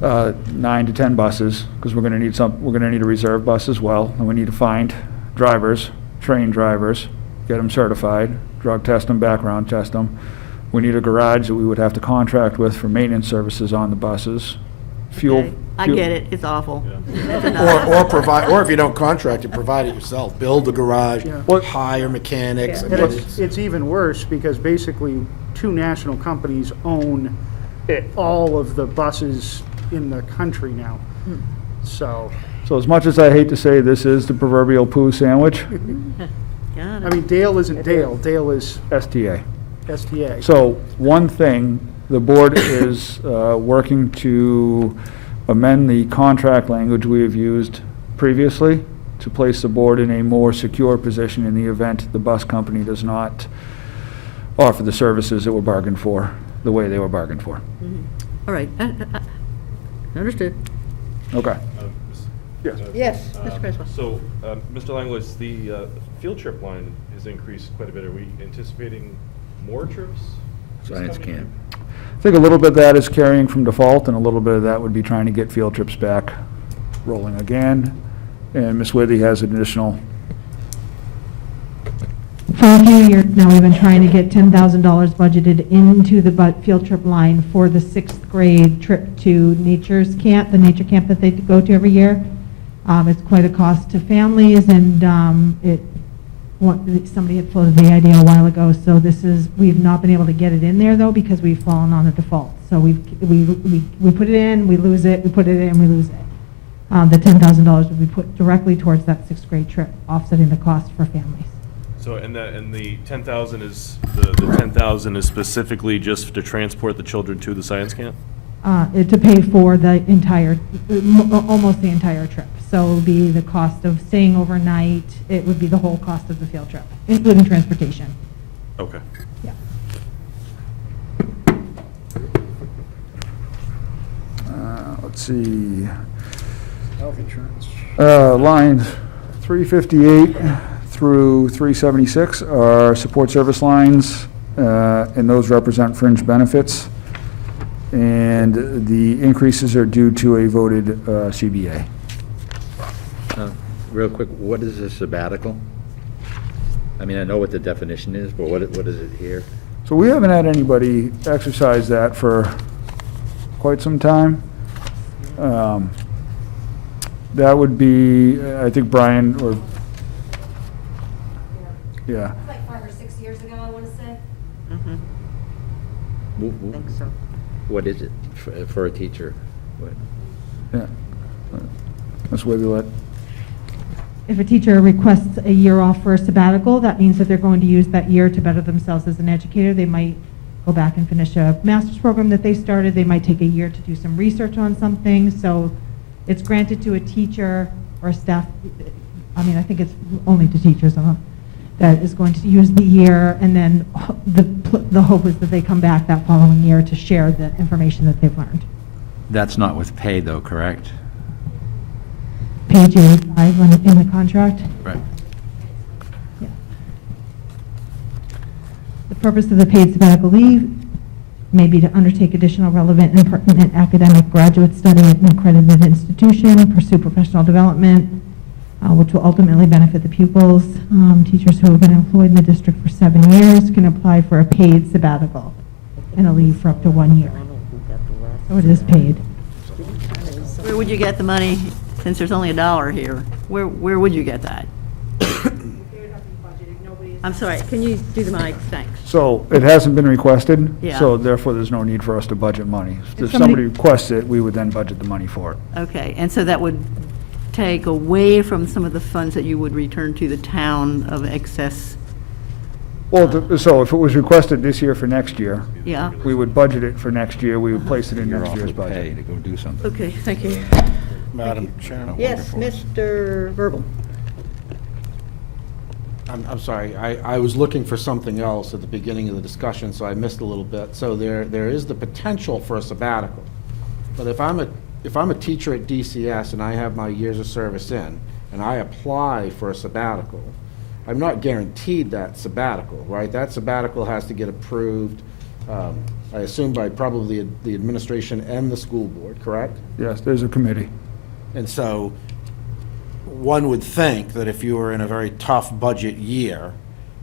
9 to 10 buses, because we're going to need a reserve bus as well, and we need to find drivers, train drivers, get them certified, drug test them, background test them. We need a garage that we would have to contract with for maintenance services on the buses. Fuel. Okay, I get it, it's awful. Or provide, or if you don't contract it, provide it yourself. Build a garage, What- hire mechanics. I And mean, it's even worse because basically 2 national companies own all of the buses in the country now. So, So as much as I hate to say this is the proverbial poo sandwich, Got I it. mean, Dale isn't Dale, Dale is STA. STA. So one thing, the board is working to amend the contract language we have used previously to place the board in a more secure position in the event the bus company does not offer the services that were bargained for, the way they were bargained for. All right, understood. Okay. Yes. Yes, Mr. Creswell. So, Mr. Langwitz, the field trip line has increased quite a bit. Are we anticipating more trips? Science coming camp. I think a little bit of that is carrying from default, and a little bit of that would be trying to get field trips back rolling again. And Ms. Withy has an additional, For a few years now, we've been trying to get $10,000 budgeted into the field trip line for the 6th grade trip to nature's camp, the nature camp that they go to every year. It's quite a cost to families, and somebody had floated the idea a while ago, so we've not been able to get it in there, though, because we've fallen on the default. So we put it in, we lose it, we put it in, we lose it. The $10,000 would be put directly towards that 6th grade trip, offsetting the cost for families. So, and the 10,000 is, the 10,000 is specifically just to transport the children to the science camp? To pay for the almost the entire trip. So it would be the cost of staying overnight, it would be the whole cost of the field trip, including transportation. Okay. Yeah. let's see, Health insurance. line 358 through 376 are support service lines, and those represent fringe benefits. And the increases are due to a voted CBA. Real quick, what is a sabbatical? I mean, I know what the definition is, but what is it here? So we haven't had anybody exercise that for quite some time. That would be, I think Brian, or, yeah. Like 5 or 6 years ago, I want to say. I think so. What is it for a teacher? What? Yeah. That's where we let, If a teacher requests a year off for a sabbatical, that means that they're going to use that year to better themselves as an educator. They might go back and finish a master's program that they started. They might take a year to do some research on something. So it's granted to a teacher or a staff. I mean, I think it's only to teachers. that is going to use the year, and then the hope is that they come back that following year to share the information that they've learned. That's not with pay, though, correct? Page 85 in the contract. Right. Yeah. The purpose of the paid sabbatical leave may be to undertake additional relevant and pertinent academic graduate study at an accredited institution, pursue professional development, which will ultimately benefit the pupils. Teachers who have been employed in the district for 7 years can apply for a paid sabbatical and a leave for up to 1 year. So it is paid. Where would you get the money, since there's only $1 here? Where would you get that? I'm sorry, can you do the mic? Thanks. So it hasn't been requested, Yeah. so therefore there's no need for us to budget money. If somebody- somebody requests it, we would then budget the money for it. Okay, and so that would take away from some of the funds that you would return to the town of excess, Well, so if it was requested this year for next year, yeah? we would budget it for next year, we would place it in You're next off year's with pay budget. to go do something. Okay, thank you. Madam Chairman? Yes, Mr. Verbal. I'm sorry, I was looking for something else at the beginning of the discussion, so I missed a little bit. So there is the potential for a sabbatical. But if I'm a teacher at DCS and I have my years of service in, and I apply for a sabbatical, I'm not guaranteed that sabbatical, right? That sabbatical has to get approved, I assume by probably the administration and the school board, correct? Yes, there's a committee. And so one would think that if you were in a very tough budget year,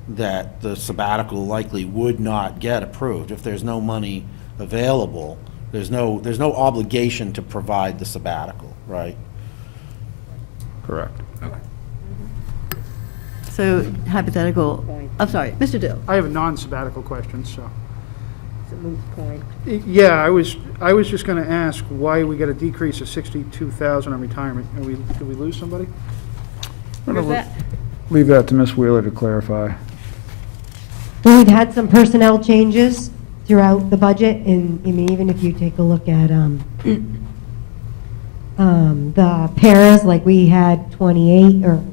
that the sabbatical likely would not get approved. If there's no money available, there's no obligation to provide the sabbatical, right? Correct. So hypothetical, I'm sorry, Mr. Dill. I have a non-sabbatical question, so. Yeah, I was just gonna ask why we got a decrease of 62,000 on retirement. Did we lose somebody? Where's that? Leave that to Ms. Wheeler to clarify. We've had some personnel changes throughout the budget, and I mean, even if you take a look at the paras, like we had 28, or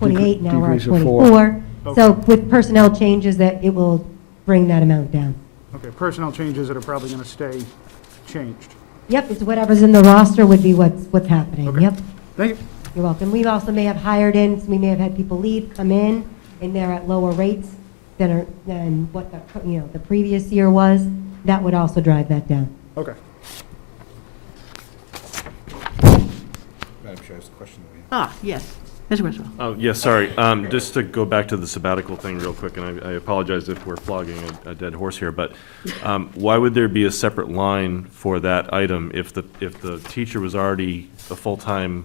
28, now we're at Decrease of 4. 24. So Okay. with personnel changes, that it will bring that amount down. Okay, personnel changes that are probably gonna stay changed. Yep, it's whatever's in the roster would be what's happening, Okay. yep. Thank you. You're welcome. We also may have hired in, we may have had people leave, come in, and they're at lower rates than what the previous year was. That would also drive that down. Okay. Madam Chair, there's a question that we have. Ah, yes, Mr. Griswold. Oh, yes, sorry. Just to go back to the sabbatical thing real quick, and I apologize if we're flogging a dead horse here, but why would there be a separate line for that item if the teacher was already a full-time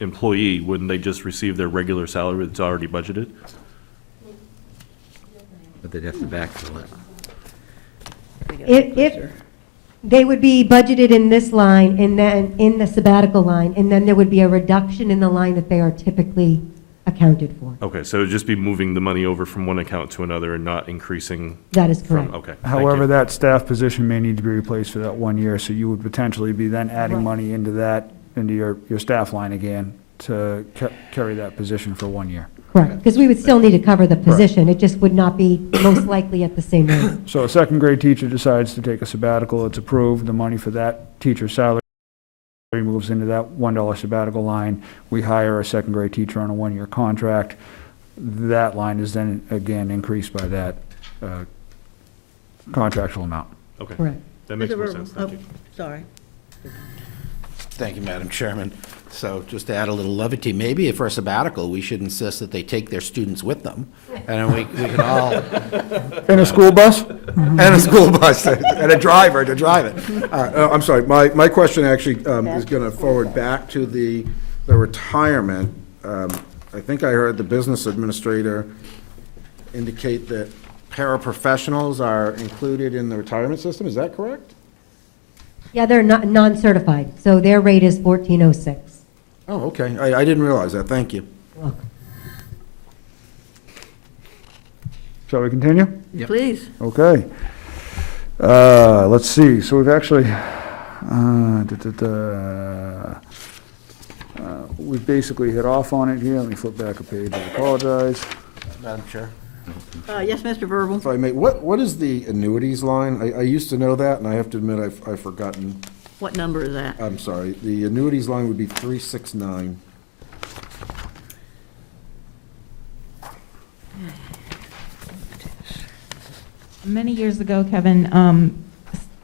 employee? Wouldn't they just receive their regular salary that's already budgeted? But they'd have to backfill it. If they would be budgeted in this line, and then in the sabbatical line, and then there would be a reduction in the line that they are typically accounted for. Okay, so it'd just be moving the money over from one account to another and not increasing That is from, correct. okay. thank However, you. that staff position may need to be replaced for that 1 year, so you would potentially be then adding Right. money into your staff line again to carry that position for 1 year. Correct, because we would still need to cover the position. It just would not be most likely at the same rate. So a second grade teacher decides to take a sabbatical, it's approved, the money for that teacher's salary moves into that $1 sabbatical line. We hire a second grade teacher on a 1-year contract. That line is then again increased by that contractual amount. Okay, Correct. that makes Mr. more Verbal. sense, thank you. Sorry. Thank you, Madam Chairman. So just to add a little levity, maybe for a sabbatical, we should insist that they take their students with them, and then we can all, In a school bus? and a school bus, and a driver to drive it. I'm sorry, my question actually is going to forward back to the retirement. I think I heard the business administrator indicate that paraprofessionals are included in the retirement system, is that correct? Yeah, they're not non-certified, so their rate is 1406. Oh, okay, I didn't realize that, thank you. You're welcome. Shall we continue? Please. Okay. Let's see, so we've actually, we've basically hit off on it here. Let me flip back a page, I apologize. Madam Chair? Yes, Mr. Verbal? If I may, what is the annuities line? I used to know that, and I have to admit, I've forgotten. What number is that? I'm sorry. The annuities line would be 369. Many years ago, Kevin,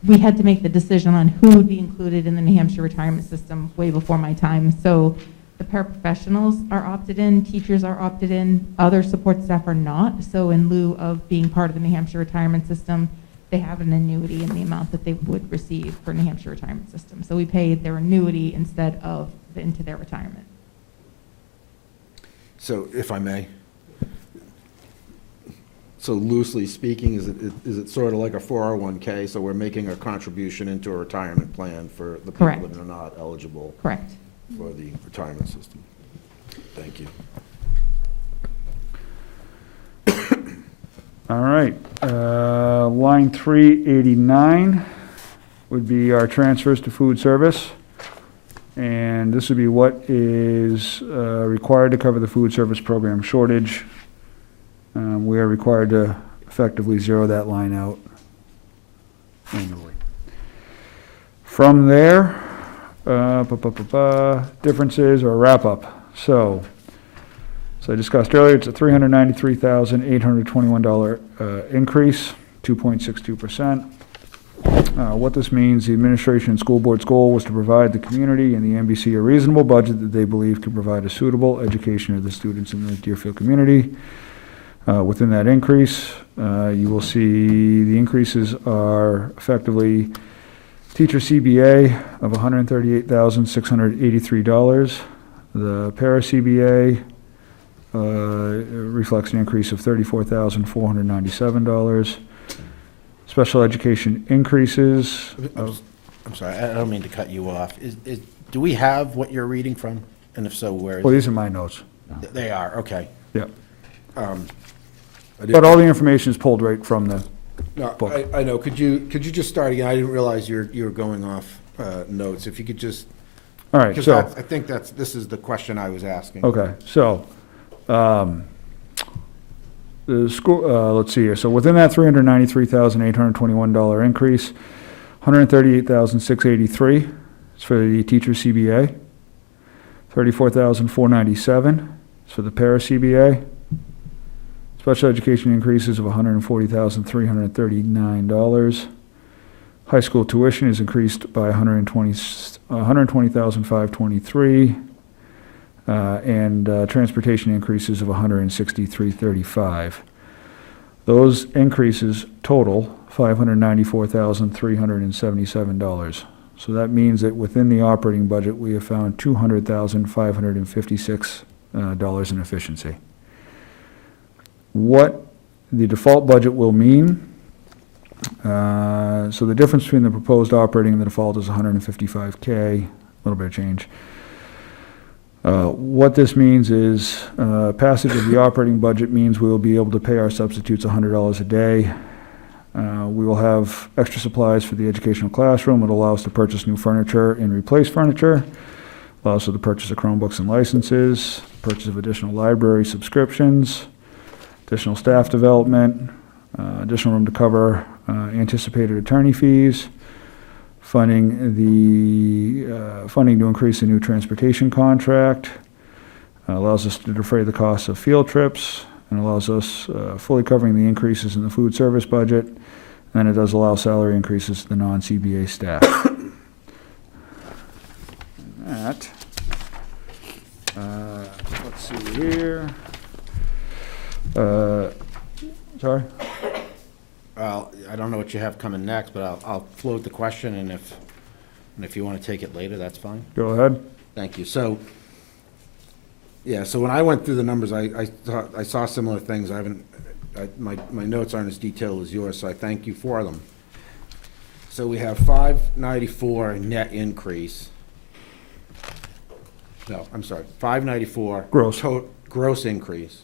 we had to make the decision on who would be included in the New Hampshire retirement system way before my time. So the paraprofessionals are opted in, teachers are opted in, other support staff are not. So in lieu of being part of the New Hampshire retirement system, they have an annuity in the amount that they would receive for New Hampshire retirement system. So we pay their annuity instead of into their retirement. So if I may, so loosely speaking, is it sort of like a 401K? So we're making a contribution into a retirement plan for the people Correct. that are not eligible Correct. for the retirement system. Thank you. All right, line 389 would be our transfers to food service. And this would be what is required to cover the food service program shortage. We are required to effectively zero that line out annually. From there, differences or wrap-up. So I discussed earlier, it's a $393,821 increase, 2.62%. What this means, the administration and school board's goal was to provide the community and the MBC a reasonable budget that they believe can provide a suitable education to the students in the Deerfield community. Within that increase, you will see the increases are effectively teacher CBA of $138,683. The para CBA reflects an increase of $34,497. Special education increases. I'm sorry, I don't mean to cut you off. Do we have what you're reading from? And if so, where is it? Well, these are my notes. They are, okay. Yeah. I didn't- But all the information is pulled right from the No, book. I know. Could you just start again? I didn't realize you were going off notes. If you could just, All right, because so, I think this is the question I was asking. okay, so, the school, let's see here, so within that $393,821 increase, $138,683 is for the teacher CBA, $34,497 is for the para CBA, special education increases of $140,339. High school tuition is increased by $120,523, and transportation increases of $163,35. Those increases total $594,377. So that means that within the operating budget, we have found $200,556 in efficiency. What the default budget will mean, so the difference between the proposed operating and the default is $155K, a little bit of change. What this means is passage of the operating budget means we will be able to pay our substitutes $100 a day. We will have extra supplies for the educational classroom. It'll allow us to purchase new furniture and replace furniture. Allow us to purchase of Chromebooks and licenses, purchase of additional library subscriptions, additional staff development, additional room to cover anticipated attorney fees, funding to increase the new transportation contract, allows us to defray the costs of field trips, and allows us fully covering the increases in the food service budget, and it does allow salary increases to the non-CBA staff. That, let's see here. Sorry? Well, I don't know what you have coming next, but I'll float the question, and if you want to take it later, that's fine. Go ahead. Thank you. So, yeah, so when I went through the numbers, I saw similar things. My notes aren't as detailed as yours, so I thank you for them. So we have 594 net increase. No, I'm sorry, 594. Gross. Gross increase.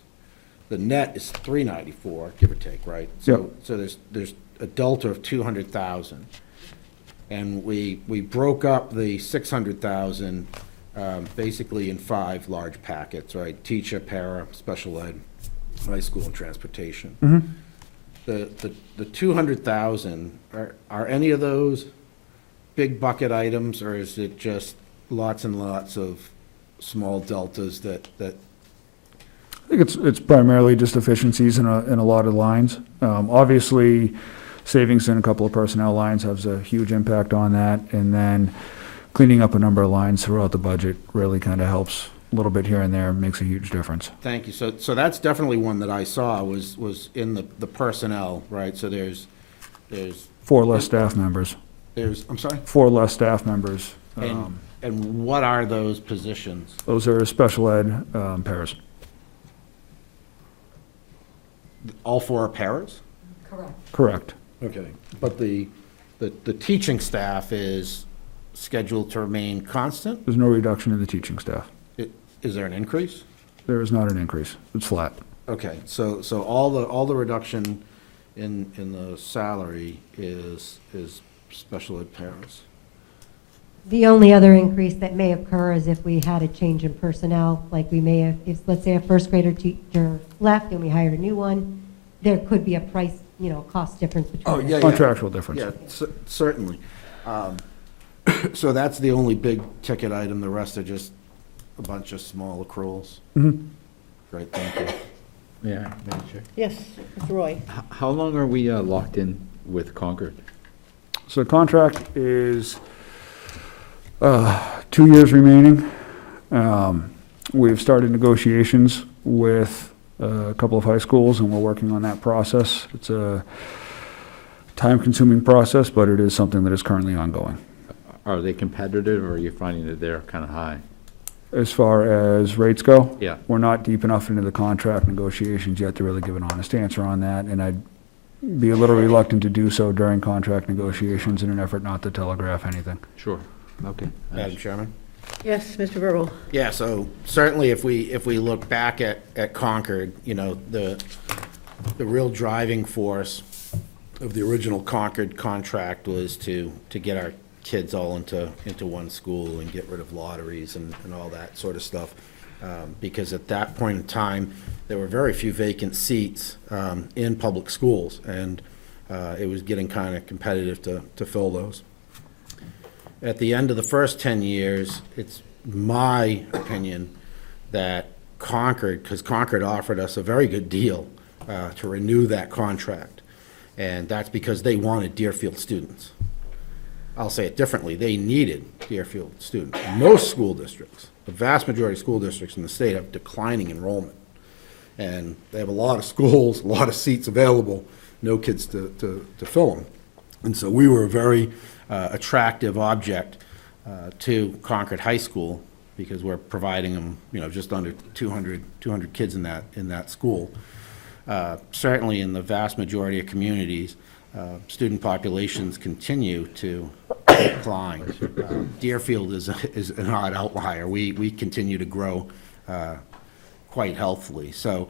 The net is 394, give or take, right? So there's a delta of 200,000. And we broke up the 600,000 basically in 5 large packets, right? Teacher, para, special ed, high school and transportation. Mm-hmm. The 200,000, are any of those big bucket items, or is it just lots and lots of small deltas that, I think it's primarily just efficiencies in a lot of lines. Obviously, savings in a couple of personnel lines has a huge impact on that, and then cleaning up a number of lines throughout the budget really kind of helps a little bit here and there, makes a huge difference. Thank you. So that's definitely one that I saw was in the personnel, right? So there's, 4 less staff members, I'm sorry? 4 less staff members. And what are those positions? Those are special ed pairs. All 4 are paras? Correct. okay, But the teaching staff is scheduled to remain constant? There's no reduction in the teaching staff. Is there an increase? There is not an increase. It's flat. Okay, so all the reduction in the salary is special ed paras? The only other increase that may occur is if we had a change in personnel, like we may have, if, let's say, a first grader teacher left and we hired a new one, there could be a price, cost difference between. Oh, the yeah, two. Contractual difference. Yeah, certainly. So that's the only big ticket item, the rest are just a bunch of small accruals. Mhm. Great, thank you. Yeah, Madam Chair. Yes, Mr. Roy? How long are we locked in with Concord? So the contract is 2 years remaining. We've started negotiations with a couple of high schools, and we're working on that process. It's a time-consuming process, but it is something that is currently ongoing. Are they competitive, or are you finding that they're kind of high? As far as rates go, Yeah. we're not deep enough into the contract negotiations yet to really give an honest answer on that, and I'd be a little reluctant to do so during contract negotiations in an effort not to telegraph anything. Sure. Okay. Madam Chairman? Yes, Mr. Burwell? Yeah, so certainly if we look back at Concord, the real driving force of the original Concord contract was to get our kids all into one school and get rid of lotteries and all that sort of stuff. Because at that point in time, there were very few vacant seats in public schools, and it was getting kind of competitive to fill those. At the end of the first 10 years, it's my opinion that Concord, because Concord offered us a very good deal to renew that contract, and that's because they wanted Deerfield students. I'll say it differently, they needed Deerfield students. Most school districts, the vast majority of school districts in the state have declining enrollment. And they have a lot of schools, a lot of seats available, no kids to fill them. And so we were a very attractive object to Concord High School because we're providing them, just under 200 kids in that school. Certainly in the vast majority of communities, student populations continue to decline. Deerfield is an odd outlier. We continue to grow quite healthily. So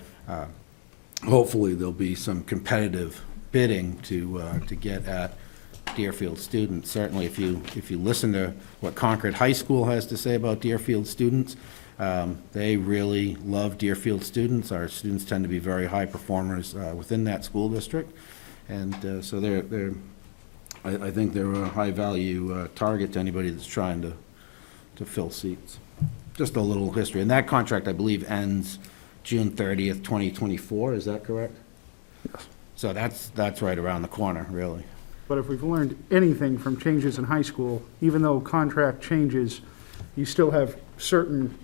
hopefully there'll be some competitive bidding to get at Deerfield students. Certainly, if you listen to what Concord High School has to say about Deerfield students, they really love Deerfield students. Our students tend to be very high performers within that school district, and so I think they're a high-value target to anybody that's trying to fill seats. Just a little history, and that contract, I believe, ends June 30th, 2024. Is that correct? Yes. So that's right around the corner, really. But if we've learned anything from changes in high school, even though contract changes, you still have certain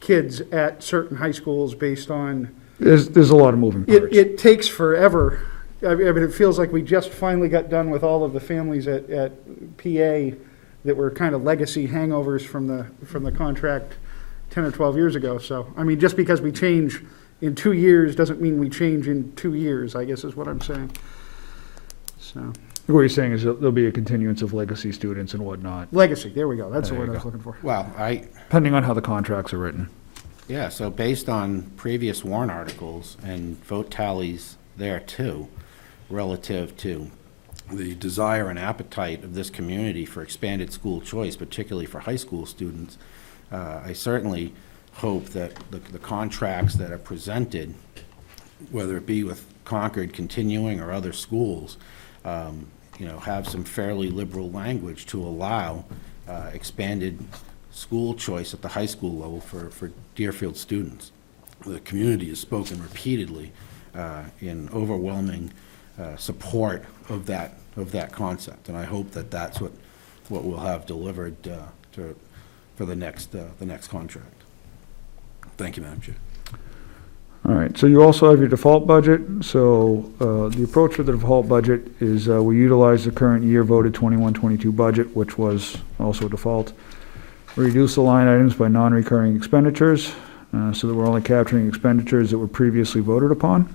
kids at certain high schools based on. There's a lot of moving parts. It takes forever. I mean, it feels like we just finally got done with all of the families at PA that were kind of legacy hangovers from the contract 10 or 12 years ago. So, I mean, just because we change in 2 years doesn't mean we change in 2 years, I guess is what I'm saying. So. What you're saying is there'll be a continuance of legacy students and whatnot, Legacy, there we go. That's the There word you I was go. looking for. Well, depending on how the contracts are written. yeah, so based on previous warrant articles and vote tallies there too, relative to the desire and appetite of this community for expanded school choice, particularly for high school students, I certainly hope that the contracts that are presented whether it be with Concord continuing or other schools, have some fairly liberal language to allow expanded school choice at the high school level for Deerfield students. The community has spoken repeatedly in overwhelming support of that concept, and I hope that that's what we'll have delivered for the next contract. Thank you, Madam Chair. All right, so you also have your default budget. So the approach for the default budget is we utilize the current year voted 21-22 budget, which was also default. We reduce the line items by non-recurring expenditures so that we're only capturing expenditures that were previously voted upon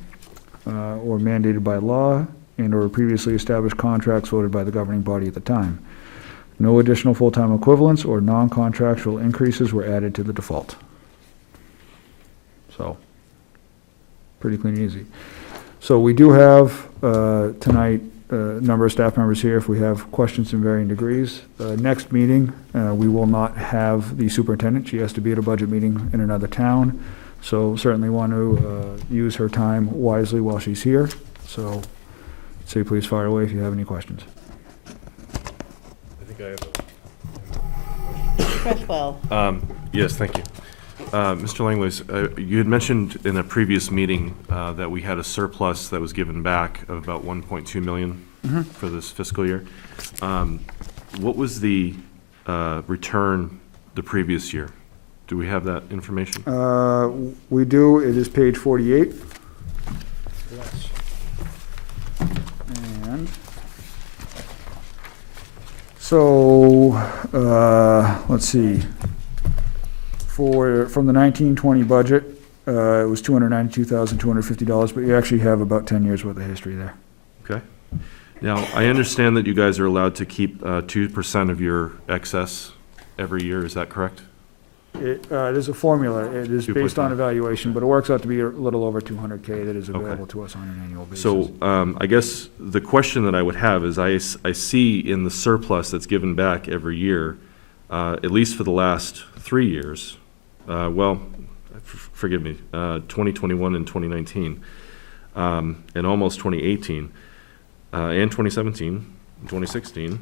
or mandated by law and or previously established contracts voted by the governing body at the time. No additional full-time equivalents or non-contractual increases were added to the default. So, pretty clean and easy. So we do have tonight a number of staff members here if we have questions in varying degrees. Next meeting, we will not have the superintendent. She has to be at a budget meeting in another town. So certainly want to use her time wisely while she's here. So say please fire away if you have any questions. I think I have Cresswell. Yes, thank you. Mr. Langlois, you had mentioned in a previous meeting that we had a surplus that was given back of about 1.2 million for this fiscal year. What was the return the previous year? Do we have that information? We do. It is page 48. Yes. And so, let's see. From the 1920 budget, it was $292,250, but you actually have about 10 years worth of history there. Okay. Now, I understand that you guys are allowed to keep 2% of your excess every year. Is that correct? It is a formula. It is based on 2.5. evaluation, but it works out to be a little over 200K that is available to us on an annual basis. So I guess the question that I would have is I see in the surplus that's given back every year, at least for the last 3 years, forgive me, 2021 and 2019, and almost 2018, and 2017, and 2016,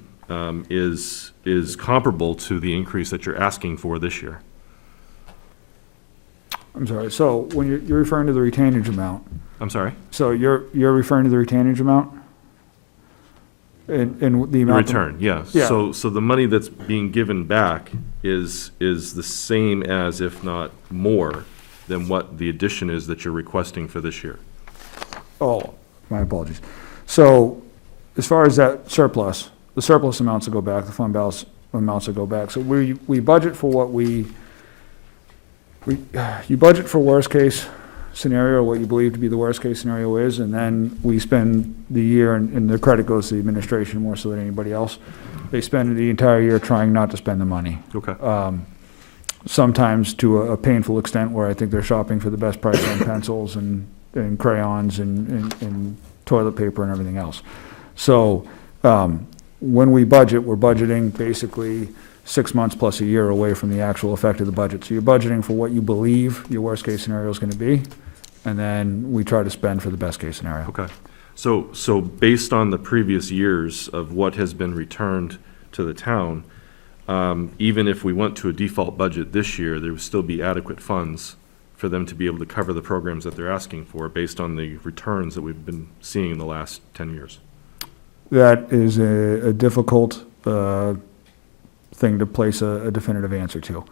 is comparable to the increase that you're asking for this year. I'm sorry. So when you're referring to the retainage amount, I'm sorry? so you're referring to the retainage amount? And the amount? Return, yes. Yeah. So the money that's being given back is the same as, if not more, than what the addition is that you're requesting for this year. Oh, my apologies. So as far as that surplus, the surplus amounts will go back, the fund balance amounts will go back. So we budget for what you budget for worst case scenario, what you believe to be the worst case scenario is, and then we spend the year, and the credit goes to the administration more so than anybody else. They spend the entire year trying not to spend the money. Okay. Sometimes to a painful extent where I think they're shopping for the best price on pencils and crayons and toilet paper and everything else. So when we budget, we're budgeting basically 6 months plus a year away from the actual effect of the budget. So you're budgeting for what you believe your worst case scenario is going to be, and then we try to spend for the best case scenario. Okay. So based on the previous years of what has been returned to the town, even if we went to a default budget this year, there would still be adequate funds for them to be able to cover the programs that they're asking for based on the returns that we've been seeing in the last 10 years. That is a difficult thing to place a definitive answer to.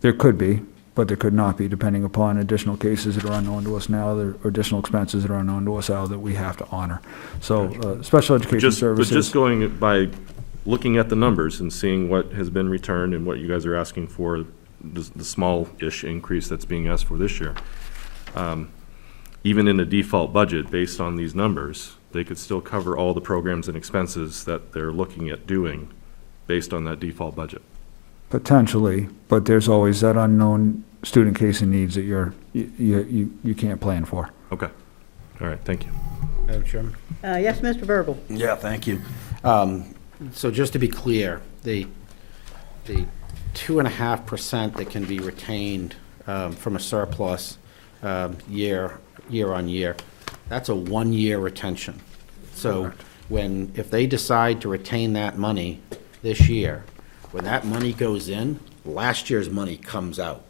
There could be, but there could not be, depending upon additional cases that are unknown to us now, or additional expenses that are unknown to us now that we have to honor. So special education services. But just going by looking at the numbers and seeing what has been returned and what you guys are asking for, the small-ish increase that's being asked for this year, even in a default budget based on these numbers, they could still cover all the programs and expenses that they're looking at doing based on that default budget. Potentially, but there's always that unknown student case and needs that you can't plan for. Okay. All right, thank you. Madam Chairman? Yes, Mr. Verbal. Yeah, thank you. So just to be clear, the 2.5% that can be retained from a surplus year on year, That's a one-year retention. So if they decide to retain that money this year, when that money goes in, last year's money comes out.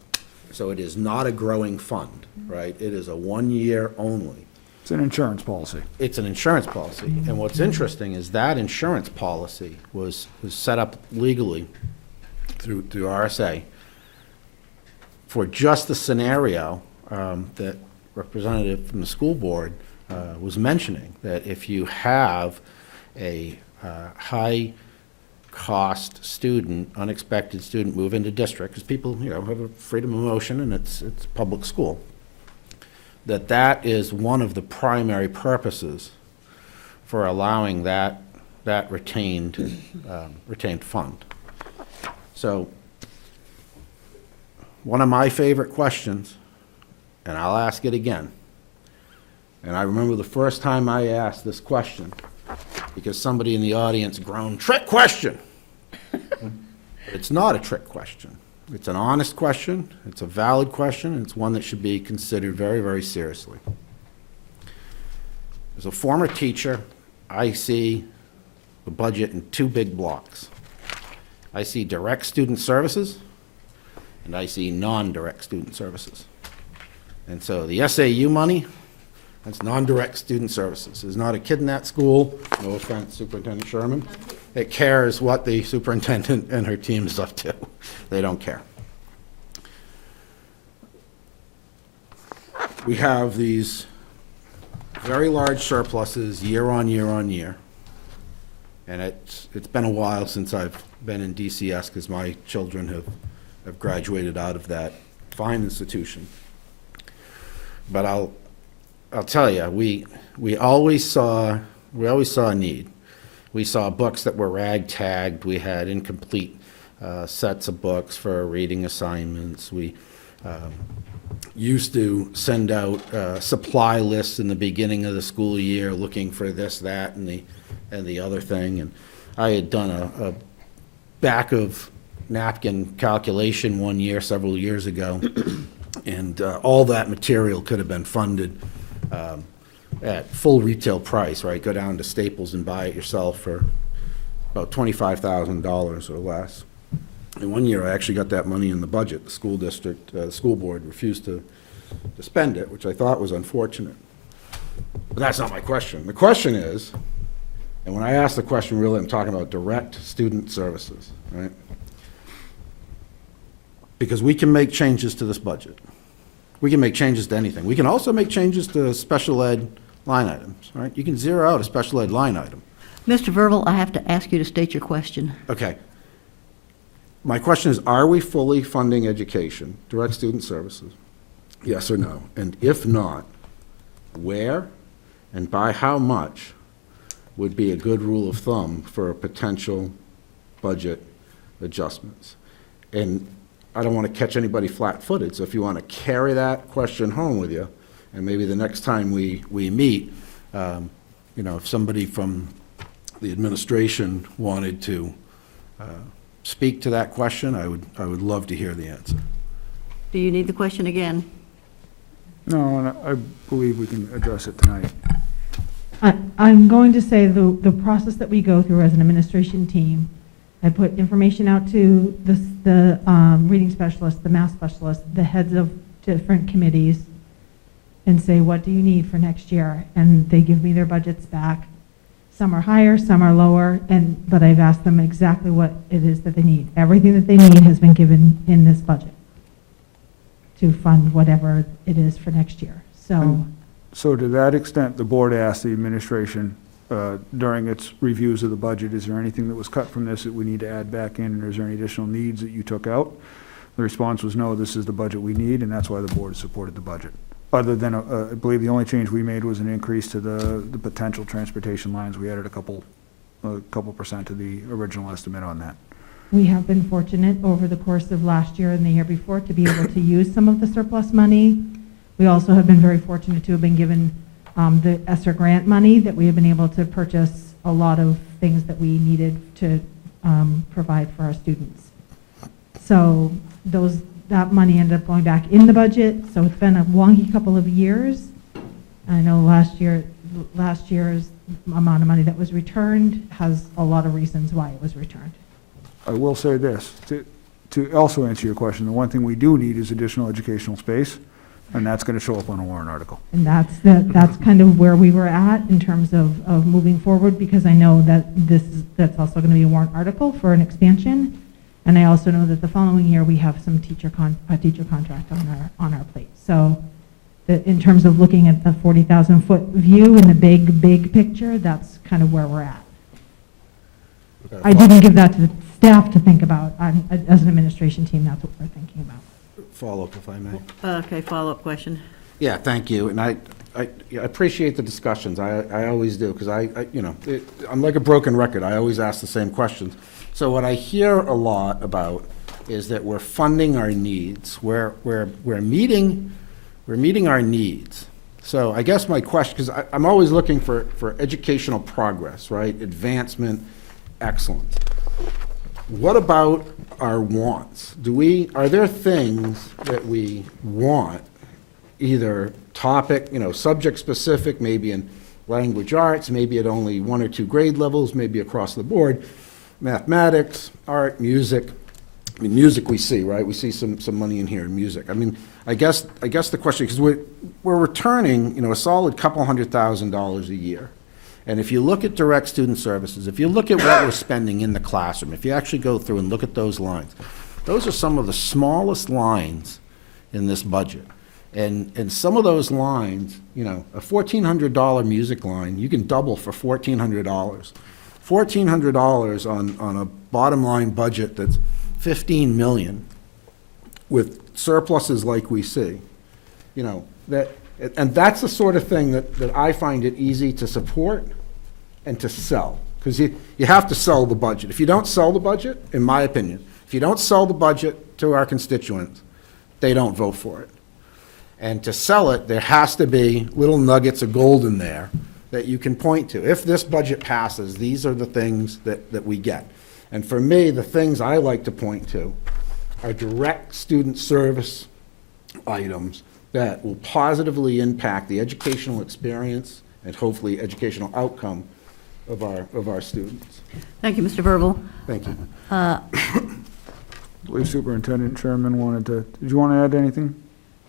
So it is not a growing fund, right? It is a 1 year only. It's an insurance policy. It's an insurance policy. And what's interesting is that insurance policy was set up legally through RSA for just the scenario that representative from the school board was mentioning, that if you have a high-cost student, unexpected student move into district, because people, have a freedom of motion and it's public school, that is one of the primary purposes for allowing that retained fund. So one of my favorite questions, and I'll ask it again, and I remember the first time I asked this question, because somebody in the audience groaned, "Trick question!" But it's not a trick question. It's an honest question, it's a valid question, and it's one that should be considered very, very seriously. As a former teacher, I see the budget in two big blocks. I see direct student services, and I see non-direct student services. And so the SAU money, that's non-direct student services. There's not a kid in that school, no offense, Superintendent Sherman, that cares what the superintendent and her team is up to. They don't care. We have these very large surpluses year on year on year. And it's been a while since I've been in DCS because my children have graduated out of that fine institution. But I'll tell you, we always saw a need. We saw books that were ragtagged. We had incomplete sets of books for reading assignments. We used to send out supply lists in the beginning of the school year, looking for this, that, and the other thing. And I had done a back of napkin calculation one year, several years ago, and all that material could have been funded at full retail price, right? Go down to Staples and buy it yourself for about $25,000 or less. And one year, I actually got that money in the budget. The school district, the school board refused to spend it, which I thought was unfortunate. But that's not my question. The question is, and when I ask the question, really, I'm talking about direct student services, right? Because we can make changes to this budget. We can make changes to anything. We can also make changes to special ed line items, right? You can zero out a special ed line item. Mr. Verville, I have to ask you to state your question. Okay. My question is, are we fully funding education, direct student services? Yes or no? And if not, where and by how much would be a good rule of thumb for potential budget adjustments? And I don't want to catch anybody flat-footed, so if you want to carry that question home with you, and maybe the next time we meet, if somebody from the administration wanted to speak to that question, I would love to hear the answer. Do you need the question again? No, and I believe we can address it tonight. I'm going to say the process that we go through as an administration team, I put information out to the reading specialist, the math specialist, the heads of different committees, and say, what do you need for next year? And they give me their budgets back. Some are higher, some are lower, but I've asked them exactly what it is that they need. Everything that they need has been given in this budget to fund whatever it is for next year. So to that extent, the board asked the administration during its reviews of the budget, is there anything that was cut from this that we need to add back in, and is there any additional needs that you took out? The response was no, this is the budget we need, and that's why the board supported the budget. Other than, I believe the only change we made was an increase to the potential transportation lines. We added a couple percent to the original estimate on that. We have been fortunate over the course of last year and the year before to be able to use some of the surplus money. We also have been very fortunate to have been given the ESSER grant money that we have been able to purchase a lot of things that we needed to provide for our students. So that money ended up going back in the budget, so it's been a wonky couple of years, I know last year's amount of money that was returned has a lot of reasons why it was returned. I will say this, to also answer your question, the one thing we do need is additional educational space, and that's gonna show up on a warrant article. And that's kind of where we were at in terms of moving forward, because I know that that's also going to be a warrant article for an expansion. And I also know that the following year, we have some teacher contract on our plate. So that in terms of looking at the 40,000-foot view in the big picture, that's kind of where we're at. Okay, I didn't give that to the staff to think about. As an administration team, that's what we're thinking about. Follow-up, if I may. Okay, follow-up question. Yeah, thank you, and I appreciate the discussions, I always do, because I'm like a broken record, I always ask the same questions. So what I hear a lot about is that we're funding our needs, we're meeting our needs. So I guess my question, because I'm always looking for educational progress, right, advancement, excellence. What about our wants? Are there things that we want, either topic, subject specific, maybe in language arts, maybe at only 1 or 2 grade levels, maybe across the board, mathematics, art, music. I mean, music we see, right? We see some money in here in music. I mean, I guess the question, because we're returning, a solid couple $100,000 a year. And if you look at direct student services, if you look at what we're spending in the classroom, if you actually go through and look at those lines, those are some of the smallest lines in this budget. And some of those lines, a $1,400 music line, you can double for $1,400. $1,400 on a bottom line budget that's $15 million with surpluses like we see, and that's the sort of thing that I find it easy to support and to sell, because you have to sell the budget. If you don't sell the budget, in my opinion, if you don't sell the budget to our constituents, they don't vote for it. And to sell it, there has to be little nuggets of gold in there that you can point to. If this budget passes, these are the things that we get. And for me, the things I like to point to are direct student service items that will positively impact the educational experience and hopefully educational outcome of our students. Thank you, Mr. Verbal. Thank you. I believe Superintendent Sherman did you want to add anything?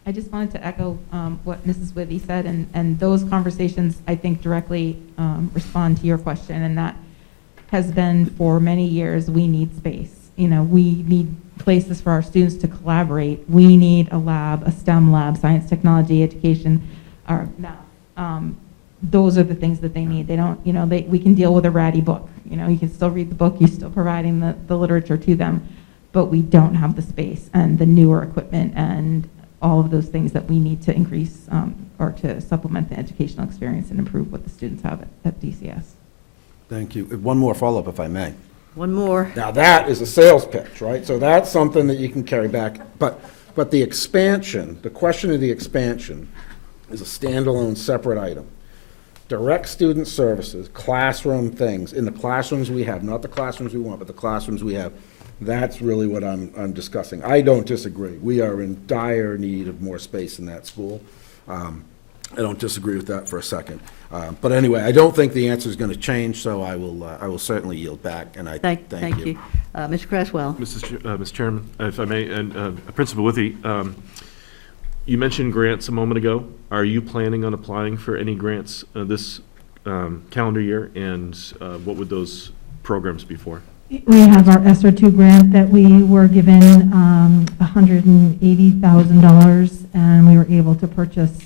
I just wanted to echo what Mrs. Withy said, and those conversations, I think, directly respond to your question, and that has been for many years, we need space. We need places for our students to collaborate. We need a lab, a STEM lab, science, technology, education, or math. Those are the things that they need. They don't, we can deal with a ratty book. You can still read the book, you're still providing the literature to them, but we don't have the space and the newer equipment and all of those things that we need to increase or to supplement the educational experience and improve what the students have at DCS. Thank you. One more follow-up, if I may. One more. Now, that is a sales pitch, right? So that's something that you can carry back. But the expansion, the question of the expansion is a standalone separate item. Direct student services, classroom things, in the classrooms we have, not the classrooms we want, but the classrooms we have, that's really what I'm discussing. I don't disagree. We are in dire need of more space in that school. I don't disagree with that for a second. But anyway, I don't think the answer is going to change, so I will certainly yield back, and I thank you. Mr. Cresswell. Mr. Chairman, if I may, and Principal Withy, you mentioned grants a moment ago. Are you planning on applying for any grants this calendar year, and what would those programs be for? We have our SR2 grant that we were given $180,000, and we were able to purchase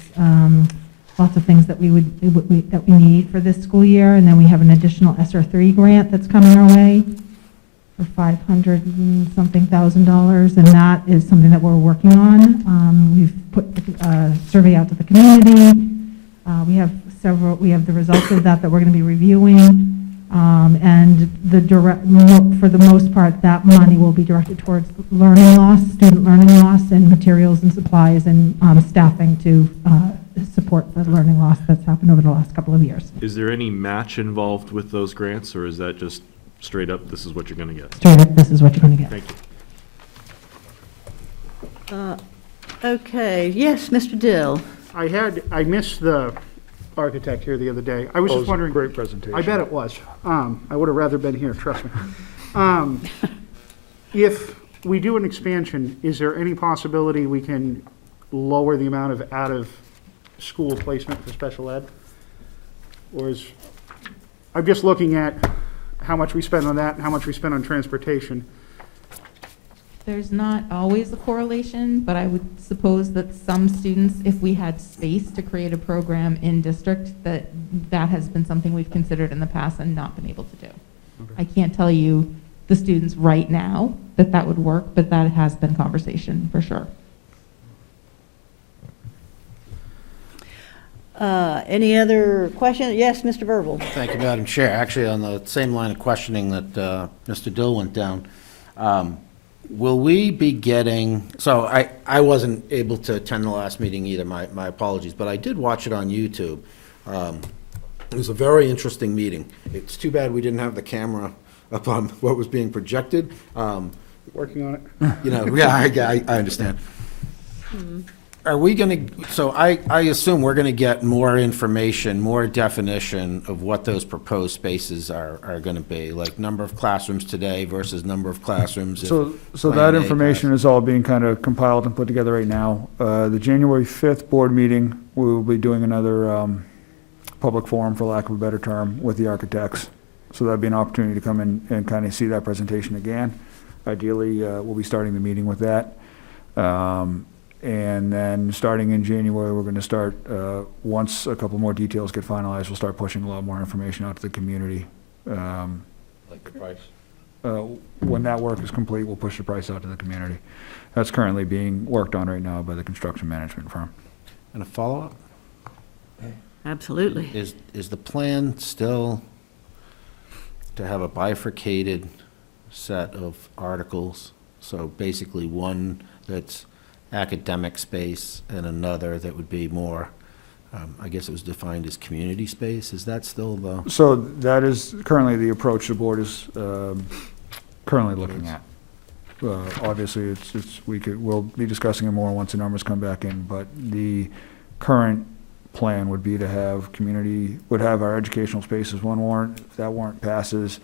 lots of things that we need for this school year. And then we have an additional SR3 grant that's coming our way for $500 and something thousand, and that is something that we're working on. We've put a survey out to the community. We have the results of that we're going to be reviewing. And for the most part, that money will be directed towards learning loss, student learning loss, and materials and supplies and staffing to support the learning loss that's happened over the last couple of years. Is there any match involved with those grants, or is that just straight up, this is what you're going to get? Straight up, this is what you're going to get. Thank you. Okay, yes, Mr. Dill. I missed the architect here the other day. I was That just was a wondering. great presentation. I bet it was. I would have rather been here, trust me. If we do an expansion, is there any possibility we can lower the amount of out-of-school placement for special ed? Or is, I'm just looking at how much we spend on that and how much we spend on transportation. There's not always a correlation, but I would suppose that some students, if we had space to create a program in district, that has been something we've considered in the past and not been able to do. I can't tell you the students right now that would work, but that has been conversation for sure. Any other questions? Yes, Mr. Verbal. Thank you, Madam Chair. Actually, on the same line of questioning that Mr. Dill went down, will we be getting, so I wasn't able to attend the last meeting either, my apologies, but I did watch it on YouTube. It was a very interesting meeting. It's too bad we didn't have the camera up on what was being projected. Working on it. You know, yeah, I understand. Are we going to, so I assume we're going to get more information, more definition of what those proposed spaces are going to be, like number of classrooms today versus number of classrooms. So Plan that A information is all being kind of compiled and put together right now. The January 5th board meeting, we will be doing another public forum, for lack of a better term, with the architects. So that'd be an opportunity to come in and kind of see that presentation again. Ideally, we'll be starting the meeting with that. And then, starting in January, we're going to start, once a couple more details get finalized, we'll start pushing a lot more information out to the community. Like the price? When that work is complete, we'll push the price out to the community. That's currently being worked on right now by the construction management firm. And a follow-up? Absolutely. Is the plan still to have a bifurcated set of articles? So basically one that's academic space and another that would be more, I guess it was defined as community space. Is that still the? So that is currently the approach the board is currently looking at. Obviously, we'll be discussing it more once the numbers come back in, but the current plan would be to have would have our educational spaces one warrant. If that warrant passes,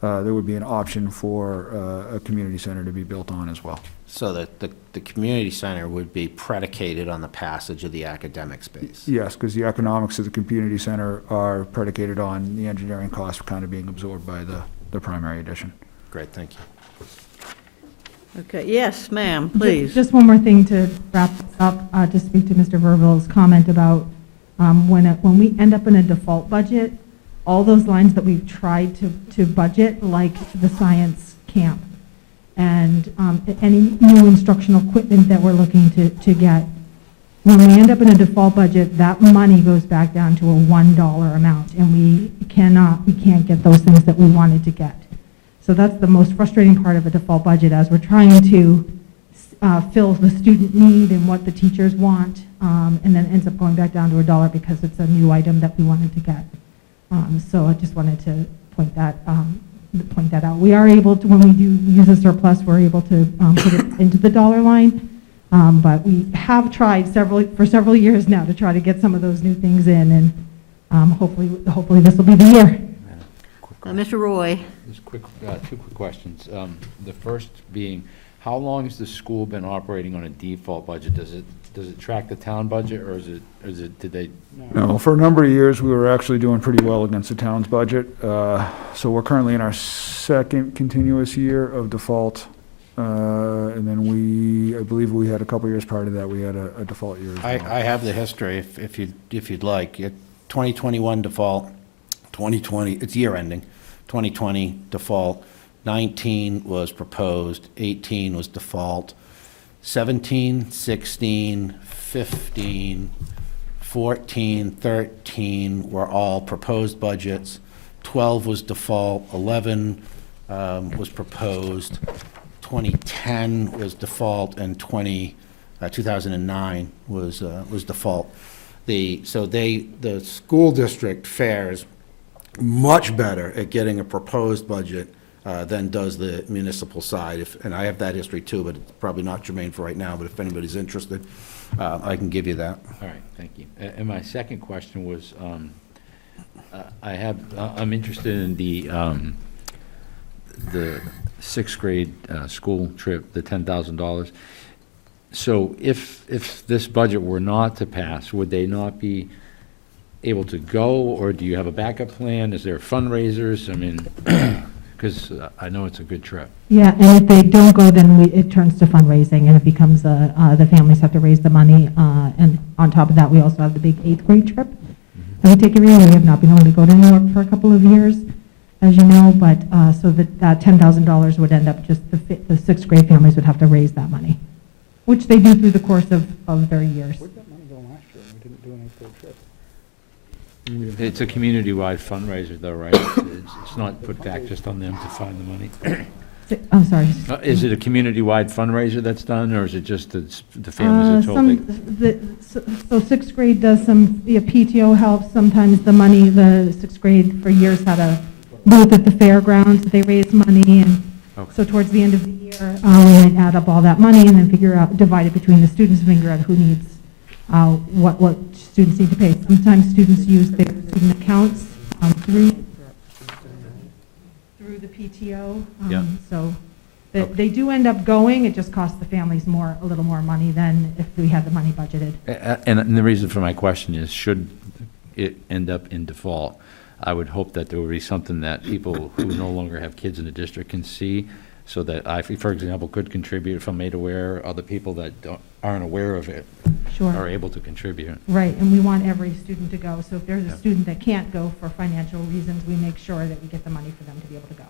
there would be an option for a community center to be built on as well. So that the community center would be predicated on the passage of the academic space? Yes, because the economics of the community center are predicated on the engineering costs kind of being absorbed by the primary addition. Great, thank you. Okay, yes, ma'am, please. Just one more thing to wrap this up, to speak to Mr. Vervil's comment about when we end up in a default budget, all those lines that we've tried to budget, like the science camp, and any new instructional equipment that we're looking to get, when we end up in a default budget, that money goes back down to a $1 amount, and we can't get those things that we wanted to get. So that's the most frustrating part of a default budget, as we're trying to fill the student need and what the teachers want, and then ends up going back down to $1 because it's a new item that we wanted to get. So I just wanted to point that out. We are able to, when we do use a surplus, we're able to put it into the dollar line, but we have tried for several years now to try to get some of those new things in, and hopefully this will be the year. Mr. Roy. Just two quick questions. The first being, how long has the school been operating on a default budget? Does it track the town budget, or did they? No, for a number of years, we were actually doing pretty well against the town's budget. So we're currently in our second continuous year of default. And then I believe we had a couple years prior to that, we had a default year as well. I have the history if you'd like. 2021 default, 2020, it's year ending, 2020 default, 19 was proposed, 18 was default, 17, 16, 15, 14, 13 were all proposed budgets, 12 was default, 11 was proposed, 2010 was default, and 2009 was default. The school district fares much better at getting a proposed budget then does the municipal side. And I have that history too, but it's probably not germane for right now, but if anybody's interested, I can give you that. All right, thank you. And my second question was, I'm interested in the sixth grade school trip, the $10,000. So if this budget were not to pass, would they not be able to go, or do you have a backup plan? Is there fundraisers? I mean, because I know it's a good trip. Yeah, and if they don't go, then it turns to fundraising, and it becomes, the families have to raise the money. And on top of that, we also have the big eighth grade trip that we take every year. We have not been able to go to New York for a couple of years, as you know, but so that $10,000 would end up just the sixth grade families would have to raise that money, which they do through the course of their years. Where'd that money go last year? We didn't do any for the trip. It's a community-wide fundraiser though, right? It's not put back just on them to find the money. I'm sorry. Is it a community-wide fundraiser that's done, or is it just the families are told they? So sixth grade does some, the PTO helps, sometimes the money, the sixth grade for years had a booth at the fairgrounds, they raise money, and Okay. so towards the end of the year, we might add up all that money and then figure out, divide it between the students, figure out who needs, what students need to pay. Sometimes students use their student accounts through the PTO. Yeah. So they do end up going, it just costs the families a little more money than if we had the money budgeted. And the reason for my question is, should it end up in default, I would hope that there would be something that people who no longer have kids in the district can see, so that I, for example, could contribute if I'm made aware, other people that aren't aware of it Sure. are able to contribute. Right, and we want every student to go. So if there's a student that can't go for financial reasons, we make sure that we get the money for them to be able to go.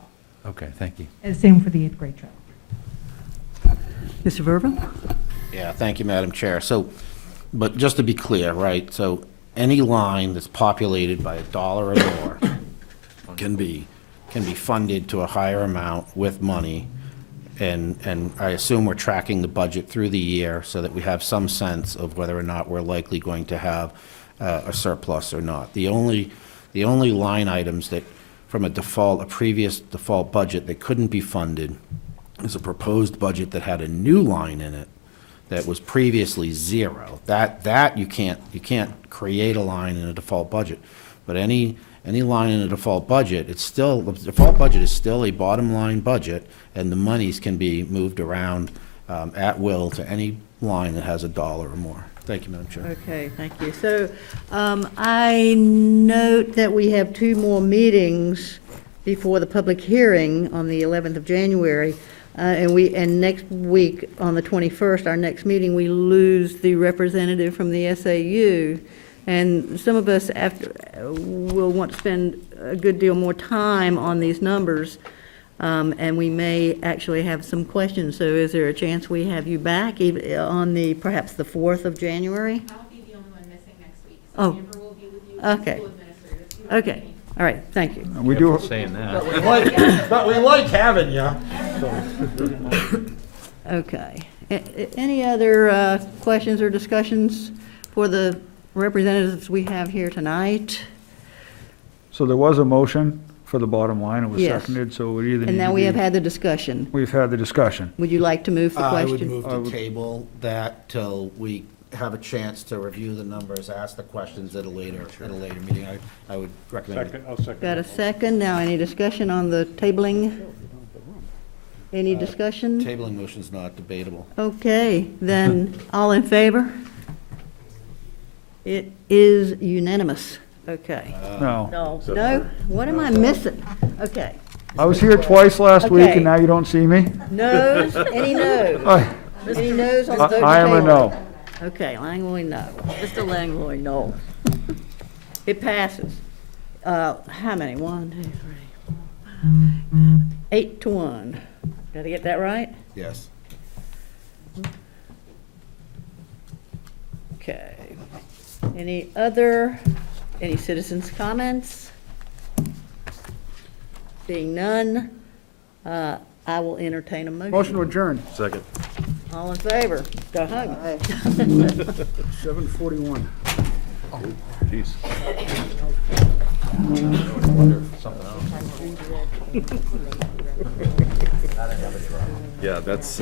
Okay, thank you. And same for the eighth grade trip. Mr. Verba? Yeah, thank you, Madam Chair. So, but just to be clear, right, so any line that's populated by $1 or more can be funded to a higher amount with money. And I assume we're tracking the budget through the year so that we have some sense of whether or not we're likely going to have a surplus or not. The only line items that, from a previous default budget that couldn't be funded is a proposed budget that had a new line in it that was previously zero. That you can't create a line in a default budget. But any line in a default budget, the default budget is still a bottom line budget, and the monies can be moved around at will to any line that has $1 or more. Thank you, Madam Chair. Okay, thank you. So I note that we have 2 more meetings before the public hearing on the 11th of January. And next week, on the 21st, our next meeting, we lose the representative from the SAU. And some of us will want to spend a good deal more time on these numbers, and we may actually have some questions. So is there a chance we have you back on perhaps the 4th of January? I'll be the only one missing next week. So Oh. Amber will be with you. Okay. School administrators. Okay, all right, thank you. We do, Saying that. But we like having you. Okay. Any other questions or discussions for the representatives we have here tonight? so there was a motion for the bottom line, it was Yes. seconded, so it would either need to And be. now we have had the discussion. We've had the discussion. Would you like to move the I question? would move to table that till we have a chance to review the numbers, ask the questions at a later meeting. I would recommend. Second, I'll second. Got a that. second. Now, any discussion on the tabling? Any discussion? Tabling motion's not debatable. Okay, then, all in favor? It is unanimous. Okay. No. No? What am I missing? Okay. I was here twice last week, Okay. and now you don't see me? Noes? Any noes? I Any noes on the vote to I am a table? no. Okay, Langlois, no. Mr. Langlois, no. It passes. How many? 1, 2, 3, 4, 5, 8 to 1. Got to get that right? Yes. Okay. Any citizens' comments? Seeing none, I will entertain a motion. Motion to adjourn, Second. All in favor? Go home. 7:41. Jeez. Wonder if something else. Yeah, that's,